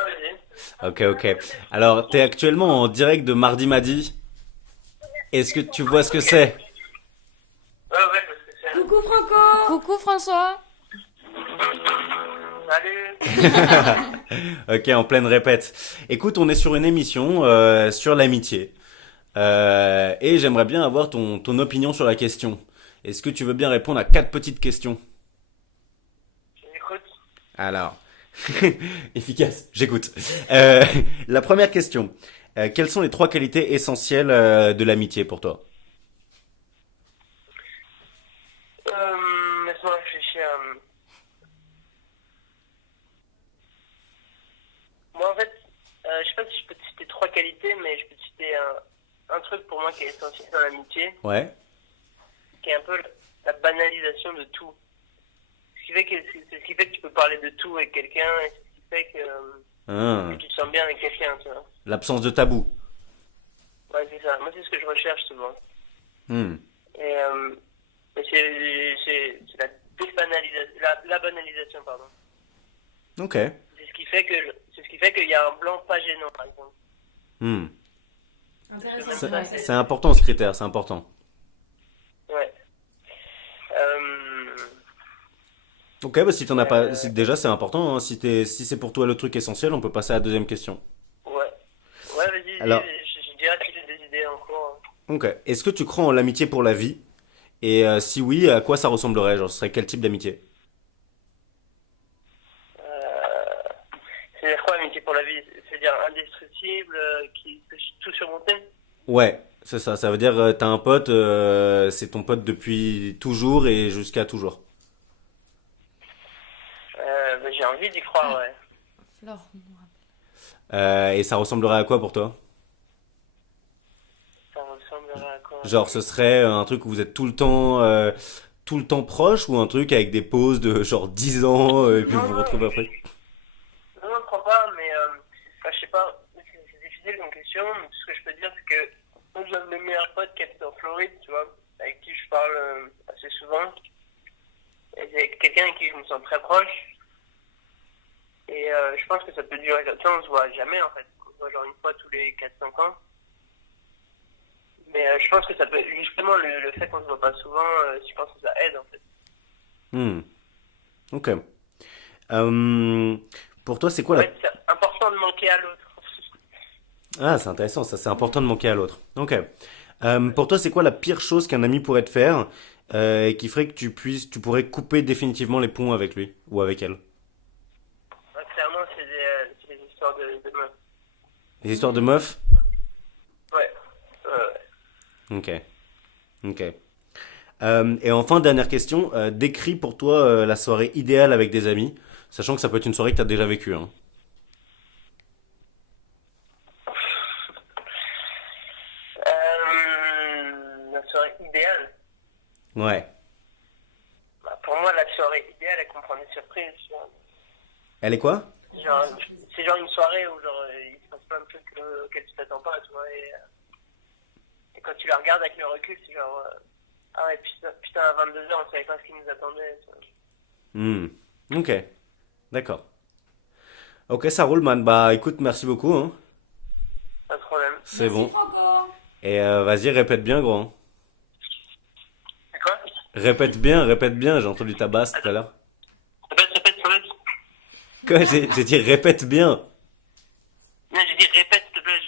vas-y. Ok. Alors, t'es actuellement en direct de Mardi Madi. Est-ce que tu vois ce que c'est? Ouais, parce que c'est... Coucou Franco. Coucou François. Salut. Ok, en pleine répète. Écoute, on est sur une émission sur l'amitié. Et j'aimerais bien avoir ton opinion sur la question. Est-ce que tu veux bien répondre à 4 petites questions? J'écoute. Alors, efficace, j'écoute. La première question. Quelles sont les 3 qualités essentielles de l'amitié pour toi? Laisse-moi réfléchir. Moi, en fait, je sais pas si je peux te citer 3 qualités, mais je peux te citer un truc pour moi qui est essentiel dans l'amitié, Ouais. qui est un peu la banalisation de tout. C'est ce qui fait que tu peux parler de tout avec quelqu'un, et c'est ce qui fait que tu te sens bien avec quelqu'un, tu vois. L'absence de tabou. Ouais, c'est ça. Moi, c'est ce que je recherche souvent. Hmm. Et c'est la débanalisation, la banalisation, pardon. Ok. C'est ce qui fait qu'il y a un blanc pas gênant, par exemple. Hmm. Intéressant. C'est important ce critère, c'est important. Ouais. Ok, bah si t'en as pas, déjà c'est important, hein. Si c'est pour toi le truc essentiel, on peut passer à la deuxième question. Ouais. Ouais, vas-y, Alors- je dirais que j'ai des idées en cours. Ok. Est-ce que tu crois en l'amitié pour la vie? Et si oui, à quoi ça ressemblerait? Genre, ce serait quel type d'amitié? C'est-à-dire quoi, l'amitié pour la vie? C'est-à-dire indestructible, qui peut tout surmonter? Ouais, c'est ça. Ça veut dire t'as un pote, c'est ton pote depuis toujours et jusqu'à toujours. J'ai envie d'y croire, ouais. Flore. Et ça ressemblerait à quoi pour toi? Ça ressemblerait à quoi? Genre, ce serait un truc où vous êtes tout le tout le temps proche ou un truc avec des pauses de genre 10 ans et puis Non, vous vous non. retrouvez après? Non, je crois pas, mais je sais pas, c'est difficile comme question. Mais ce que je peux dire, c'est que moi, j'ai un de mes meilleurs potes qui habite en Floride, tu vois, avec qui je parle assez souvent. Et c'est quelqu'un avec qui je me sens très proche. Et je pense que ça peut durer comme ça, on se voit jamais en fait. On se voit genre une fois tous les 4-5 ans. Mais je pense que ça peut, justement, le fait qu'on se voit pas souvent, je pense que ça aide en fait. Ok. Pour toi, c'est quoi En la... fait, c'est important de manquer à l'autre. Ah, c'est intéressant, ça, c'est important de manquer à l'autre. Ok. Pour toi, c'est quoi la pire chose qu'un ami pourrait te faire et qui ferait que tu pourrais couper définitivement les ponts avec lui ou avec elle? Clairement, c'est des histoires de meufs. Les histoires de meufs? Ouais. Ok. Ok. Et enfin, dernière question, décris pour toi la soirée idéale avec des amis, sachant que ça peut être une soirée que tu as déjà vécue, hein. La soirée idéale. Ouais. Bah, pour moi, la soirée idéale, elle comprend des surprises. Tu vois. Elle est quoi? Genre, c'est genre une soirée où genre, il se passe plein de trucs auxquels tu t'attends pas, tu vois. Et quand tu la regardes avec le recul, c'est genre... ah ouais, putain, à 22h, on savait pas ce qui nous attendait. Tu vois. Ok. D'accord. Ok, ça roule, man. Bah, écoute, merci beaucoup, hein. Pas de problème. C'est bon. Franco. Et vas-y, répète bien, gros, hein. C'est quoi? Répète bien, j'ai entendu ta basse tout à l'heure. Répète. Quoi, j'ai dit répète bien. Non, j'ai dit répète, s'il te plaît,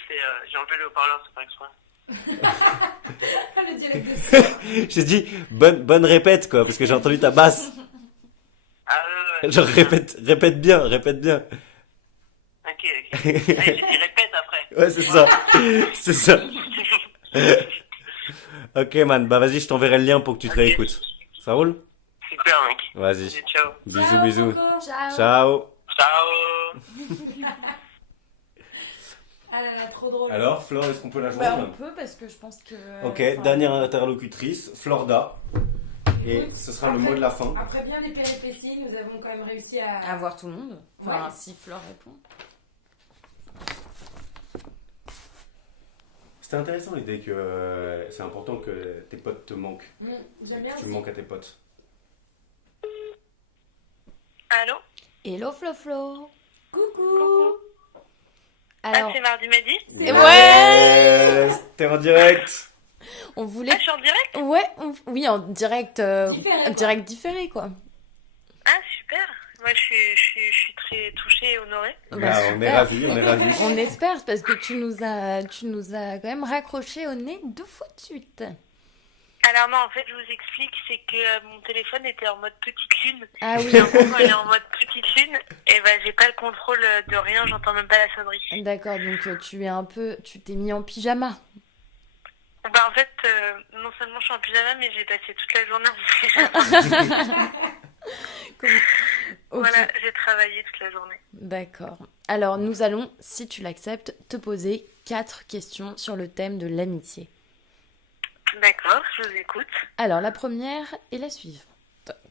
j'ai enlevé le haut-parleur, c'est pas exprès. Le dialecte de Sierre. J'ai dit bonne répète, quoi, parce que j'ai entendu ta basse. Ah ouais. Genre répète bien. Ok. Allez, j'ai dit répète après. Ouais, c'est ça. C'est ça. Ok, man, bah vas-y, je t'enverrai le lien pour que tu te réécoutes. Ça roule? Super, mec. Vas-y. Ciao. Bisous. Franco. Ciao. Ciao. Ciao. Ah là là, trop drôle. Alors, Flore, est-ce qu'on peut la Bah, on joindre? peut parce que je pense que. Ok, enfin, dernière interlocutrice, Florda. Et ce sera le mot de la fin. Après bien les péripéties, nous avons quand même réussi à... À voir tout le monde. Enfin, Ouais. si Flore répond. C'était intéressant l'idée que c'est important que tes potes te manquent. J'aime bien Que tu aussi. manques à tes potes. Allô? Hello Flo. Coucou. Alors, Ah, c'est mardi midi? c'est ouais. T'es en direct. On Ah, voulait. je suis en direct? Ouais, oui, en direct. Différé, quoi. Direct différé, quoi. Ah, super. Moi, je suis très touchée et honorée. Bah, Ah, on est super. ravis, on est ravis. On espère parce que tu nous as quand même raccroché au nez 2 fois de suite. Alors non, en fait, je vous explique, c'est que mon téléphone était en mode petite lune. Ah oui, Et en gros, quand il est en mode petite lune, et ben j'ai pas le contrôle de rien, j'entends même pas la sonnerie. d'accord. Donc tu t'es mis en pyjama. Bah en fait, non seulement je suis en pyjama, mais j'ai passé toute la journée en pyjama. Ok. Voilà, j'ai travaillé toute la journée. D'accord. Alors nous allons, si tu l'acceptes, te poser 4 questions sur le thème de l'amitié. D'accord, je vous écoute. Alors la première est la suivante.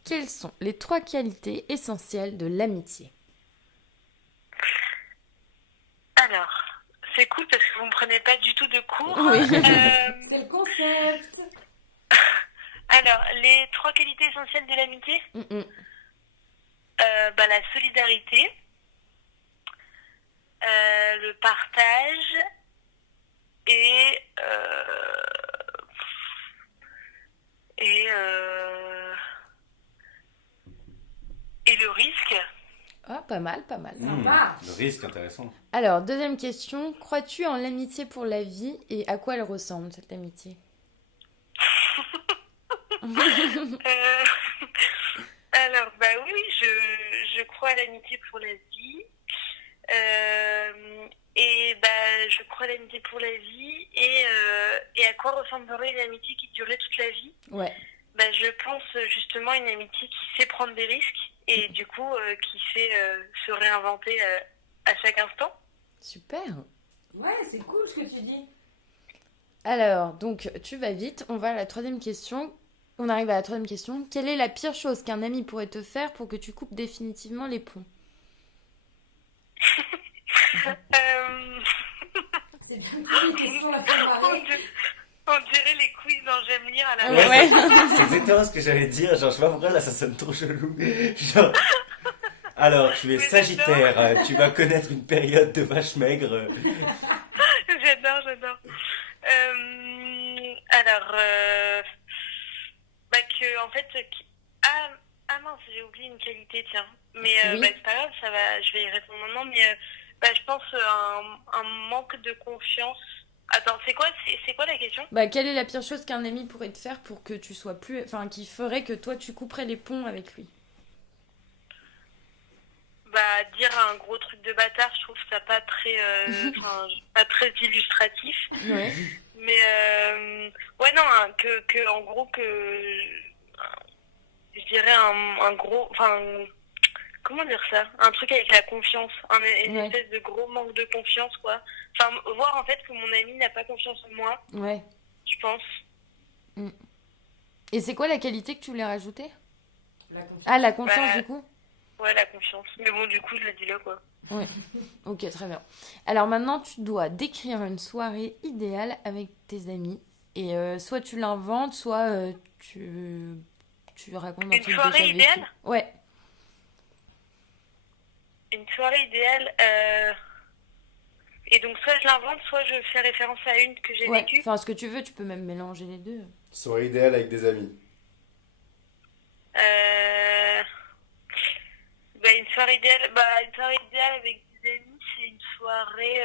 Quelles sont les 3 qualités essentielles de l'amitié? Alors, c'est cool parce que vous me prenez pas du tout de cours. Oui. C'est le concept. Alors, les 3 qualités essentielles de l'amitié, bah, la solidarité, le partage et le risque. Ah, pas mal, pas mal. Sympa. Le risque, intéressant. Alors, deuxième question. Crois-tu en l'amitié pour la vie et à quoi elle ressemble, cette amitié? Alors, bah oui, je crois à l'amitié pour la vie. Et bah, je crois à l'amitié pour la vie. Et à quoi ressemblerait une amitié qui durerait toute la vie? Ouais. Bah, je pense justement à une amitié qui sait prendre des risques et du coup qui sait se réinventer à chaque instant. Super. Ouais, c'est cool ce que tu dis. Alors, donc, tu vas vite. On va à la troisième question. On arrive à la troisième question. Quelle est la pire chose qu'un ami pourrait te faire pour que tu coupes définitivement les ponts? C'est bien une question la plus marrée. On dirait les quiz dans J'aime lire à la Ouais. C'est exactement ce que j'allais dire. Genre, je sais pas pourquoi là ça sonne trop chelou. Genre, alors, tu es Mais Sagittaire, tu vas connaître une période de vache maigre. J'adore. Alors, en fait, ah mince, j'ai oublié une qualité, tiens. Mais Oui. c'est pas grave, ça va, je vais y répondre maintenant. Mais je pense un manque de confiance. Attends, c'est quoi la question? Quelle est la pire chose qu'un ami pourrait te faire pour que tu sois plus... Enfin, qui ferait que toi, tu couperais les ponts avec lui? Dire un gros truc de bâtard, je trouve ça pas très, pas très illustratif. Ouais. Mais ouais, non, en gros je dirais un gros, comment dire ça, un truc avec la confiance, une Ouais. espèce de gros manque de confiance, quoi. Voir en fait que mon ami n'a pas confiance en moi, Ouais. je pense. Et c'est quoi la qualité que tu voulais rajouter? La confiance. Ah, la confiance, Bah, du coup? Ouais, la confiance. Mais bon, du coup, je l'ai dit là, quoi. Ok, très bien. Alors maintenant, tu dois décrire une soirée idéale avec tes amis. Et soit tu l'inventes, soit tu racontes un Une truc soirée déjà vécu. idéale? Ouais. Une soirée idéale, et donc soit je l'invente, soit je fais référence à une que j'ai Ouais. vécue. Enfin, ce que tu veux, tu peux même mélanger les deux. Soirée idéale avec des amis. Une soirée idéale avec des amis, c'est une soirée.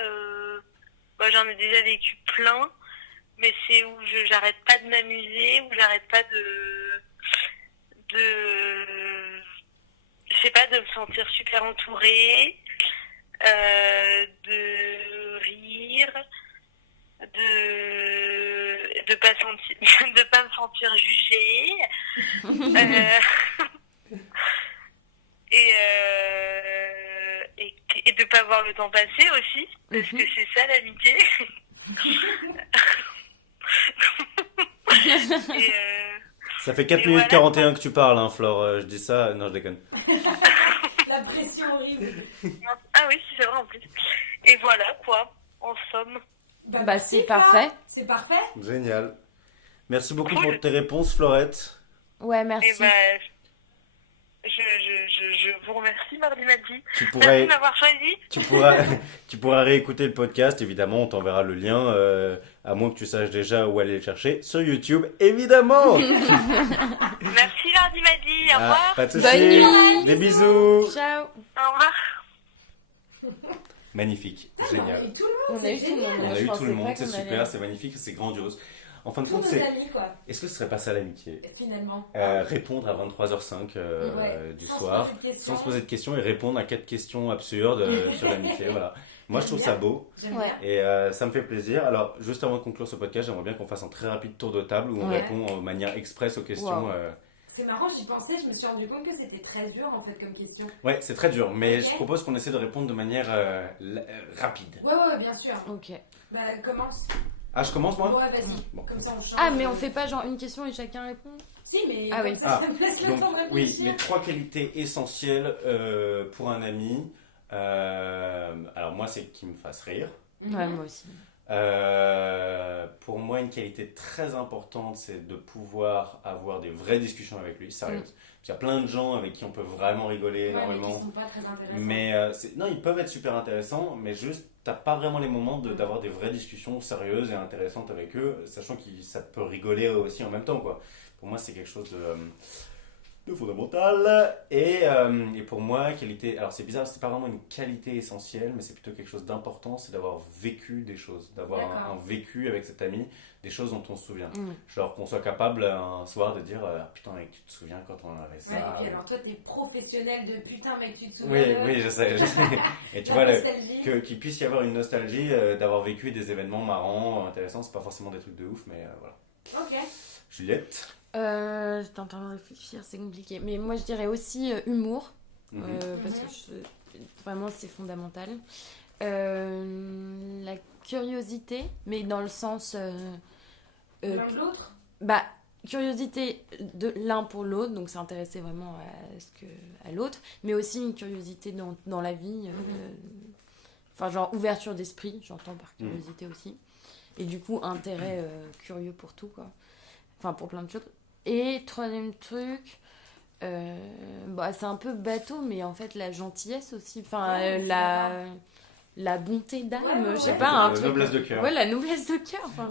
J'en ai déjà vécu plein, mais c'est où j'arrête pas de m'amuser, où j'arrête pas je sais pas, de me sentir super entourée, de rire, de pas me sentir jugée. Et de pas voir le temps passer aussi, parce que c'est ça l'amitié. Et, Ça fait 4 Et minutes voilà. 41 que tu parles, hein, Flore. Je dis ça, non, je déconne. La pression horrible. ah oui, c'est vrai en plus. Et voilà quoi, en somme. C'est parfait. C'est parfait. Génial. Merci beaucoup Cool. pour tes réponses, Florette. Ouais, Et merci. je vous remercie, Mardi Madi. Tu Merci pourrais, de m'avoir choisi. tu pourras réécouter le podcast, évidemment, on t'enverra le lien, à moins que tu saches déjà où aller le chercher, sur YouTube, évidemment. Merci, Mardi Madi. Au revoir. Pas de soucis. Bonne nuit. Des bisous. Ciao. Au revoir. Magnifique, génial. Et tout le monde, On a eu c'est tout le génial. monde. On a Je eu pensais tout le pas monde, c'est qu'on allait- super, c'est magnifique, c'est grandiose. En fin de Tous compte, nos c'est... amis, quoi, Est-ce que ce serait pas ça l'amitié? finalement. Répondre à 23h05 Ouais. du Sans se soir, poser de questions. sans se poser de questions et répondre à 4 questions absurdes sur l'amitié. Voilà. Moi, je trouve ça beau J'aime Ouais. bien. et ça me fait plaisir. Alors, juste avant de conclure ce podcast, j'aimerais bien qu'on fasse un très rapide tour de table où on Ouais. répond de manière express aux questions. Wow. C'est marrant, j'y pensais, je me suis rendu compte que c'était très dur en fait comme question. Ouais, c'est très dur, mais Ok. je propose qu'on essaie de répondre de manière rapide. Ouais, bien sûr. Ok. Commence. Ah, je commence moi? Ouais, vas-y. Bon. Comme ça, on change. Ah, mais on fait pas genre une question et chacun répond? Si, mais. Ah oui. comme ça, ça me laisse le Donc, temps de oui, réfléchir. les 3 qualités essentielles pour un ami. Alors, moi, c'est qu'il me fasse rire. Ouais, moi aussi. Pour moi, une qualité très importante, c'est de pouvoir avoir des vraies discussions avec lui, sérieuses. Il y a plein de gens avec qui on peut vraiment rigoler Ouais, mais énormément. qui sont pas très intéressants. Mais non, ils peuvent être super intéressants, mais juste, t'as pas vraiment les moments d'avoir des vraies discussions sérieuses et intéressantes avec eux, sachant que ça peut rigoler aussi en même temps, quoi. Pour moi, c'est quelque chose de fondamental. Et pour moi, qualité. Alors, c'est bizarre, c'est pas vraiment une qualité essentielle, mais c'est plutôt quelque chose d'important, c'est d'avoir vécu des choses, d'avoir D'accord. un vécu avec cet ami, des choses dont on se souvient. Mm. Genre qu'on soit capable un soir de dire putain, mec, tu te souviens quand on avait ça? Ouais, et puis alors toi, t'es professionnel de putain, mec, tu te Oui, souviens de- oui, je sais. Et tu La vois, nostalgie. qu'il puisse y avoir une nostalgie d'avoir vécu des événements marrants, intéressants, c'est pas forcément des trucs de ouf, mais voilà. Ok. Juliette? J'étais en train de réfléchir, c'est compliqué. Mais moi, je dirais aussi humour. Mhm. Parce que vraiment, c'est fondamental. La curiosité, mais dans le sens... L'un de l'autre. curiosité de l'un pour l'autre, donc s'intéresser vraiment à l'autre, mais aussi une curiosité dans la vie, enfin genre ouverture d'esprit, j'entends par curiosité aussi, et du coup intérêt curieux pour tout, quoi, enfin pour plein de choses. Et troisième truc, c'est un peu bateau, mais en fait la gentillesse aussi, enfin la bonté d'âme, je sais pas, un truc. Noblesse de cœur. Ouais, la noblesse de cœur. Enfin,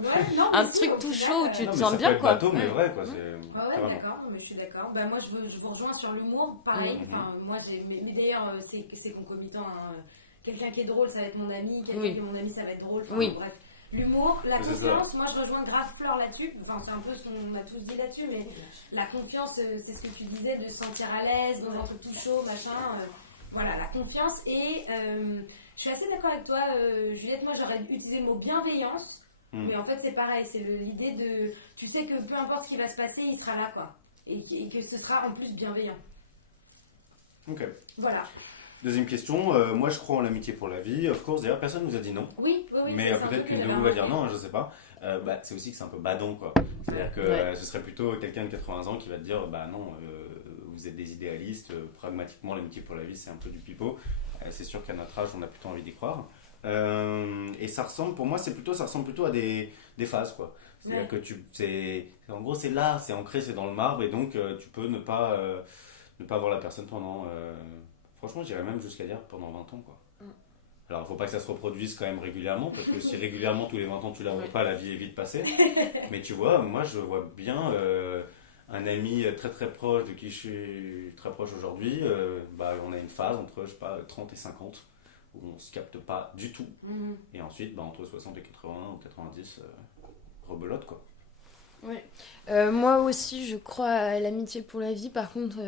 un truc tout chaud où tu te Non, mais sens ça bien, peut être quoi. bateau, mais vrai, quoi. Ouais, d'accord, mais je suis d'accord. Bah, moi, je vous rejoins sur l'humour, pareil. Enfin, moi, mais d'ailleurs, c'est concomitant. Hein. Quelqu'un qui est drôle, ça va être mon ami. Quelqu'un qui est mon ami, ça va être drôle. Enfin, bref. L'humour, la confiance, moi je rejoins grave Flore là-dessus. Enfin, c'est un peu ce qu'on a tous dit là-dessus, mais la confiance, c'est ce que tu disais, de se sentir à l'aise dans un truc tout chaud, machin. Voilà, la confiance. Et je suis assez d'accord avec toi, Juliette. Moi, j'aurais utilisé le mot bienveillance, mais en fait, c'est pareil. C'est l'idée de. Tu sais que peu importe ce qui va se passer, il sera là, quoi. Et que ce sera en plus bienveillant. Ok. Voilà. Deuxième question, moi je crois en l'amitié pour la vie, of course, d'ailleurs personne nous a dit non. Oui, mais peut-être qu'une de vous va dire non, je sais pas. C'est aussi que c'est un peu badon, quoi. C'est-à-dire que ce serait plutôt quelqu'un de 80 ans qui va te dire bah non, vous êtes des idéalistes, pragmatiquement l'amitié pour la vie c'est un peu du pipeau. C'est sûr qu'à notre âge on a plutôt envie d'y croire. Et ça ressemble, pour moi ça ressemble plutôt à des phases, quoi. C'est-à-dire que en gros c'est là, c'est ancré, c'est dans le marbre, et donc tu peux ne pas voir la personne pendant... Franchement, j'irais même jusqu'à dire pendant 20 ans, quoi. Alors, il ne faut pas que ça se reproduise quand même régulièrement, parce que si régulièrement, tous les 20 ans, tu ne la vois pas, la vie est vite passée. Mais tu vois, moi, je vois bien un ami très très proche, de qui je suis très proche aujourd'hui. On a une phase entre, je sais pas, 30 et 50, où on ne se capte pas du tout. Et ensuite, entre 60 et 80 ou 90, rebelote, quoi. Oui. Moi aussi, je crois à l'amitié pour la vie. Par contre,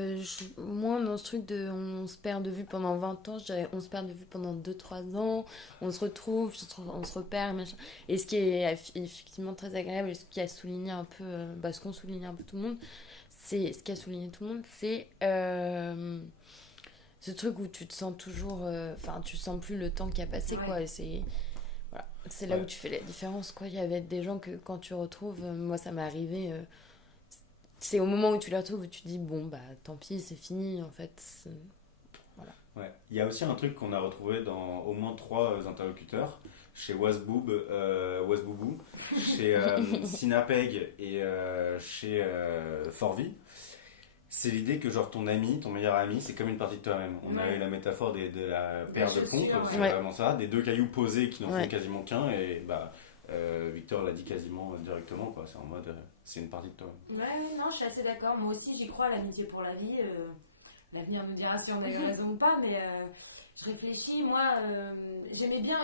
moins dans ce truc de on se perd de vue pendant 20 ans, je dirais on se perd de vue pendant 2-3 ans, on se retrouve, on se repère, machin. Et ce qui est effectivement très agréable, et ce qui a souligné un peu, ce qu'on souligne un peu tout le monde, c'est ce qui a souligné tout le monde, c'est ce truc où tu te sens toujours, tu sens plus le temps qui a passé, quoi. Et c'est là où tu fais la différence, quoi. Il y avait des gens que quand tu retrouves, moi ça m'est arrivé, c'est au moment où tu les retrouves où tu dis bon bah tant pis, c'est fini en fait. Voilà. Ouais. Il y a aussi un truc qu'on a retrouvé dans au moins 3 interlocuteurs, chez Wasboubou, chez Sinapeg et chez Forvi. C'est l'idée que genre ton meilleur ami, c'est comme une partie de toi-même. On a eu la métaphore de la paire de pompes, c'est vraiment ça, des 2 cailloux posés qui n'en font quasiment qu'un, et Victor l'a dit quasiment directement, quoi. C'est en mode, c'est une partie de toi-même. Ouais, non, je suis assez d'accord. Moi aussi, j'y crois à l'amitié pour la vie. L'avenir me dira si on a raison ou pas, mais je réfléchis. Moi, j'aimais bien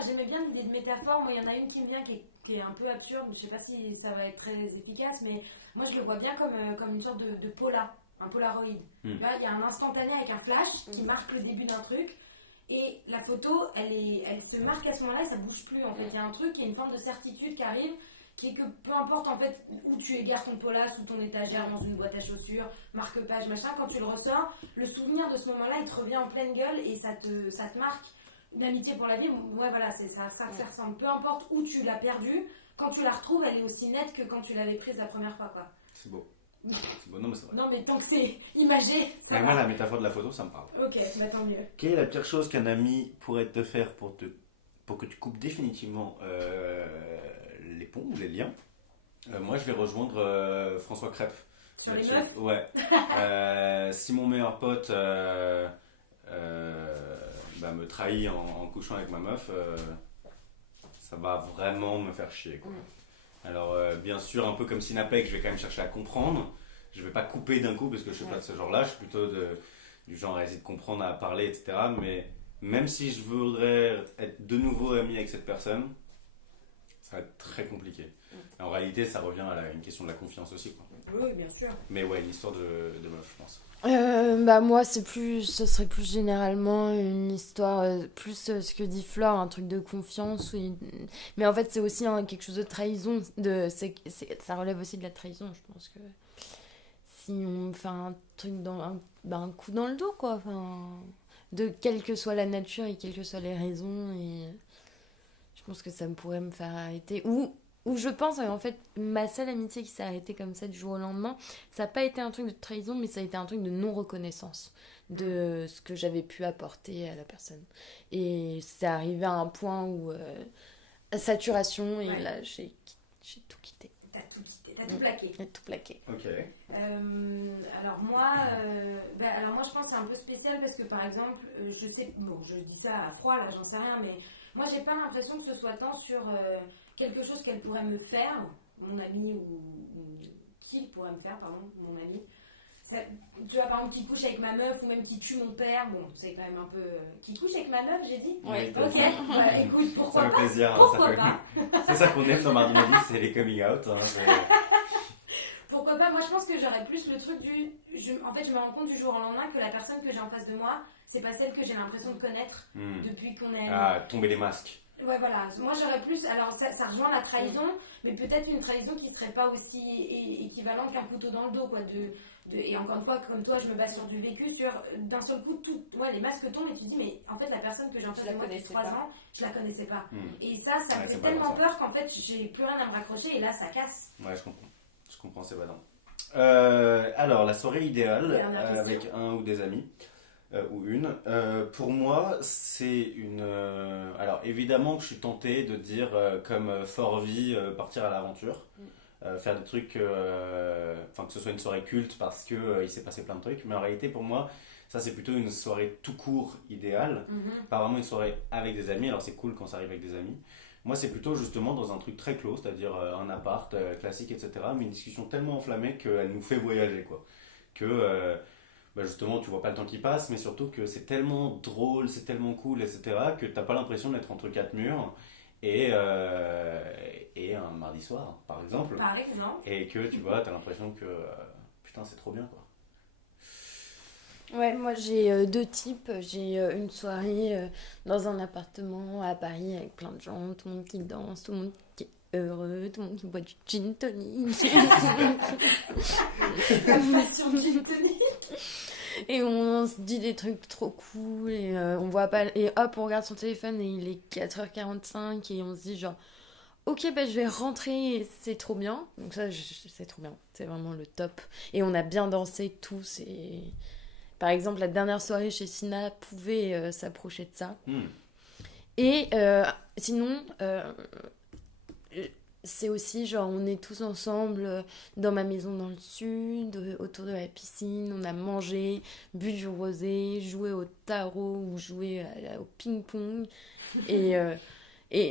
l'idée de métaphore. Moi, il y en a une qui me vient qui est un peu absurde. Je sais pas si ça va être très efficace, mais moi, je le vois bien comme une sorte de pola. Un Polaroid. Là, il y a un instantané avec un flash qui marque le début d'un truc, et la photo, elle se marque à ce moment-là et ça bouge plus. En fait, il y a un truc, il y a une forme de certitude qui arrive, qui est que peu importe en fait où tu égares ton pola, sous ton étagère, dans une boîte à chaussures, marque-page, machin, quand tu le ressors, le souvenir de ce moment-là, il te revient en pleine gueule et ça te marque. L'amitié pour la vie, ouais, voilà, ça ressemble. Peu importe où tu l'as perdue, quand tu la retrouves, elle est aussi nette que quand tu l'avais prise la première fois, quoi. C'est beau. C'est bon, non mais c'est vrai. Non mais tant que c'est imagé, ça moi la métaphore de la photo ça me parle. Ok, bah tant mieux. Quelle est la pire chose qu'un ami pourrait te faire pour que tu coupes définitivement les ponts ou les liens? Moi je vais rejoindre François Crêpe. Sur les meufs? Ouais. Si mon meilleur pote me trahit en couchant avec ma meuf, ça va vraiment me faire chier, quoi. Alors bien sûr, un peu comme Sinapec, je vais quand même chercher à comprendre. Je vais pas couper d'un coup parce que je suis pas de ce genre-là. Je suis plutôt du genre à essayer de comprendre, à parler, etc. Mais même si je voudrais être de nouveau ami avec cette personne, ça va être très compliqué. En réalité, ça revient à une question de la confiance aussi, quoi. Oui, bien sûr. Mais ouais, une histoire de meuf, je pense. Moi, ce serait plus généralement une histoire, plus ce que dit Flore, un truc de confiance. Mais en fait, c'est aussi quelque chose de trahison. Ça relève aussi de la trahison, je pense que si on fait un truc un coup dans le dos, quoi. De quelle que soit la nature et quelles que soient les raisons. Et je pense que ça pourrait me faire arrêter. Ou où je pense, en fait, ma seule amitié qui s'est arrêtée comme ça du jour au lendemain, ça n'a pas été un truc de trahison, mais ça a été un truc de non-reconnaissance de ce que j'avais pu apporter à la personne. Et c'est arrivé à un point où, saturation, et Ouais. là, j'ai tout quitté. T'as tout quitté, t'as tout plaqué. J'ai tout plaqué. Ok. Alors moi, je pense que c'est un peu spécial parce que par exemple, je sais, bon, je dis ça à froid là, j'en sais rien, mais moi j'ai pas l'impression que ce soit tant sur quelque chose qu'elle pourrait me faire, mon ami ou qui pourrait me faire, pardon, mon ami. Ça, tu vois, par exemple, qui couche avec ma meuf ou même qui tue mon père, bon, c'est quand même un peu. Qui couche avec ma meuf, j'ai dit. Ouais. Ok, bah, écoute, Ça pourquoi fait pas. plaisir. Pourquoi ça fait... pas. C'est ça qu'on aime dans Mardi Madi, c'est les coming out. Hein, Pourquoi pas. Moi, je pense que j'aurais plus le truc du. En fait, je me rends compte du jour au lendemain que la personne que j'ai en face de moi, c'est pas celle que j'ai l'impression de connaître depuis qu'on est. Ah, tomber les masques. Ouais, voilà. Moi, j'aurais plus. Alors, ça rejoint la trahison, mais peut-être une trahison qui serait pas aussi équivalente qu'un couteau dans le dos, quoi. Et encore une fois, comme toi, je me base sur du vécu, sur d'un seul coup, les masques tombent et tu te dis, mais en fait, la personne que j'ai en face de moi depuis 3 ans, je la connaissais pas. Et ça me Ouais, fait c'est pas tellement bon, ça. peur qu'en fait, j'ai plus rien à me raccrocher et là, ça casse. Ouais, je comprends. Je comprends, c'est badant. Alors, la soirée idéale Dernière question. avec un ou des amis, ou une, pour moi, c'est une. Alors, évidemment que je suis tenté de dire, comme Forvie, partir à l'aventure, faire des trucs, enfin, que ce soit une soirée culte parce que il s'est passé plein de trucs, mais en réalité, pour moi, ça c'est plutôt une soirée tout court idéale, pas vraiment une soirée avec des amis. Alors, c'est cool quand ça arrive avec des amis. Moi, c'est plutôt justement dans un truc très clos, c'est-à-dire un appart classique, etc. Mais une discussion tellement enflammée qu'elle nous fait voyager, quoi. Que justement, tu vois pas le temps qui passe, mais surtout que c'est tellement drôle, c'est tellement cool, etc. que t'as pas l'impression d'être entre 4 murs et un mardi soir, par exemple. Par exemple. Et que tu vois, t'as l'impression que putain, c'est trop bien, quoi. Ouais, moi j'ai 2 types. J'ai une soirée dans un appartement à Paris avec plein de gens, tout le monde qui danse, tout le monde qui est heureux, tout le monde qui boit du gin tonic. La passion de gin tonic. Et on se dit des trucs trop cool et on voit pas. Et hop, on regarde son téléphone et il est 4h45 et on se dit genre, ok, bah, je vais rentrer et c'est trop bien. Donc ça, c'est trop bien. C'est vraiment le top. Et on a bien dansé tous et... Par exemple, la dernière soirée chez Sina pouvait s'approcher de ça. Et sinon, c'est aussi genre on est tous ensemble dans ma maison dans le sud, autour de la piscine, on a mangé, bu du rosé, joué au tarot ou joué au ping-pong. Et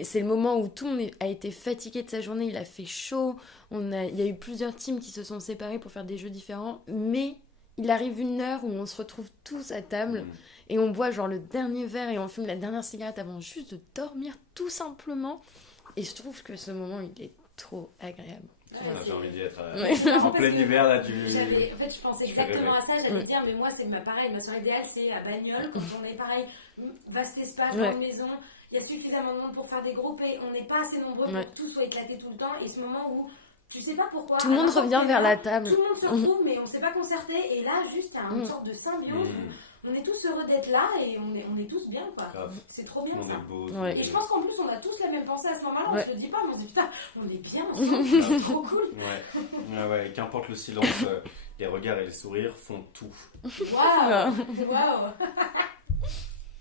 c'est le moment où tout le monde a été fatigué de sa journée, il a fait chaud, il y a eu plusieurs teams qui se sont séparés pour faire des jeux différents, mais... Il arrive une heure où on se retrouve tous à table et on boit genre le dernier verre et on fume la dernière cigarette avant juste de dormir tout simplement. Et je trouve que ce moment, il est trop agréable. J'ai envie d'y être Ouais. en plein hiver, là, En fait, je pensais exactement à ça. J'allais dire, mais moi, c'est pareil. Ma soirée idéale, c'est à Bagnoles, quand on est pareil, vaste espace, grande maison. Il y a suffisamment de monde pour faire des groupes et on n'est pas assez nombreux pour que tout soit éclaté tout le temps. Et ce moment où tu sais pas pourquoi. Tout le monde revient vers la table. Tout le monde se retrouve, mais on s'est pas concerté. Et là, juste, il y a une sorte de symbiose où on est tous heureux d'être là et on est tous bien, quoi. C'est trop bien, ça. Beau, Ouais. Et je pense qu'en plus, on a tous la même pensée à ce moment-là. Ouais. On se le dit pas, mais on se dit putain, on est bien ensemble. C'est trop cool. Ouais, qu'importe le silence, les regards et les sourires font tout. Waouh! Waouh!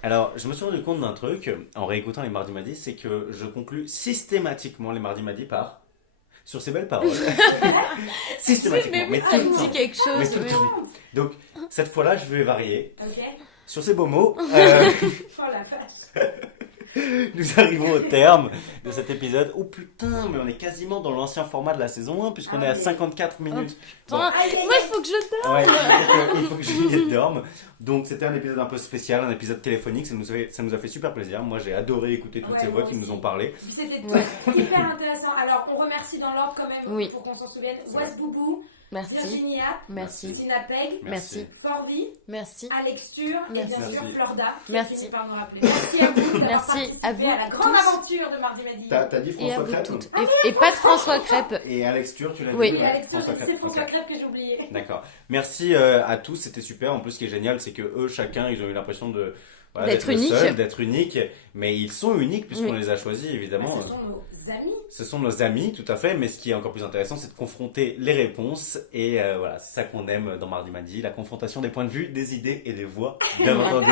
Alors, je me suis rendu compte d'un truc en réécoutant les Mardi Madi, c'est que je conclus systématiquement les Mardi Madi par sur ces belles paroles. Systématiquement. Mais tout Ça le me temps. dit quelque chose. Mais tout le mais- temps. Donc, cette fois-là, je vais varier. Ok. Sur ces beaux mots, Oh la vache. nous arrivons au terme de cet épisode. Oh putain, mais on est quasiment dans l'ancien format de la saison 1, puisqu'on est à 54 minutes. Putain, Aïe, aïe, moi, aïe. il faut que je dorme. Ouais, il faut que Juliette dorme. Donc c'était un épisode un peu spécial, un épisode téléphonique, ça nous a fait super plaisir. Moi j'ai adoré écouter toutes Ouais, ces voix moi qui nous aussi. ont parlé. C'était Ouais. hyper intéressant. Alors, on remercie dans l'ordre quand même, Oui. pour qu'on s'en souvienne. C'est Was Boubou, Merci. Virginia, Merci. Sina Peg, Merci. Forvie, Merci. Alex Tur et Merci. bien sûr Merci. Florda. qui Merci. finit par nous rappeler. Merci à vous d'avoir Merci participé à vous à la grande tous. aventure de Mardi Madi. T'as dit Et à François vous Crêpe toutes. Et pas de François Crêpe. et Alex Tur, tu l'as Oui. dit Et Alex Tur, François c'est Crêpe. François Ok. Crêpe que j'ai oublié. D'accord. Merci à tous, c'était super. En plus, ce qui est génial, c'est que eux, chacun, ils ont eu l'impression voilà, D'être le unique. seul, d'être unique. Mais ils sont uniques puisqu'on Oui. les a choisis, évidemment. Ce sont nos amis. Ce sont nos amis, tout à fait, mais ce qui est encore plus intéressant, c'est de confronter les réponses. Et voilà, c'est ça qu'on aime dans Mardi Madi, la confrontation des points de vue, des idées et des voix, bien entendu.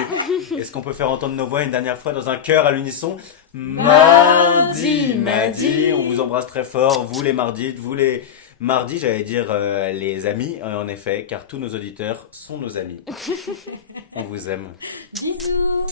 Est-ce qu'on peut faire entendre nos voix une dernière fois dans un chœur à l'unisson? Mardi Madi, on vous embrasse très fort, vous les mardis, vous les mardis, j'allais dire les amis, en effet, car tous nos auditeurs sont nos amis. On vous aime. Bisous.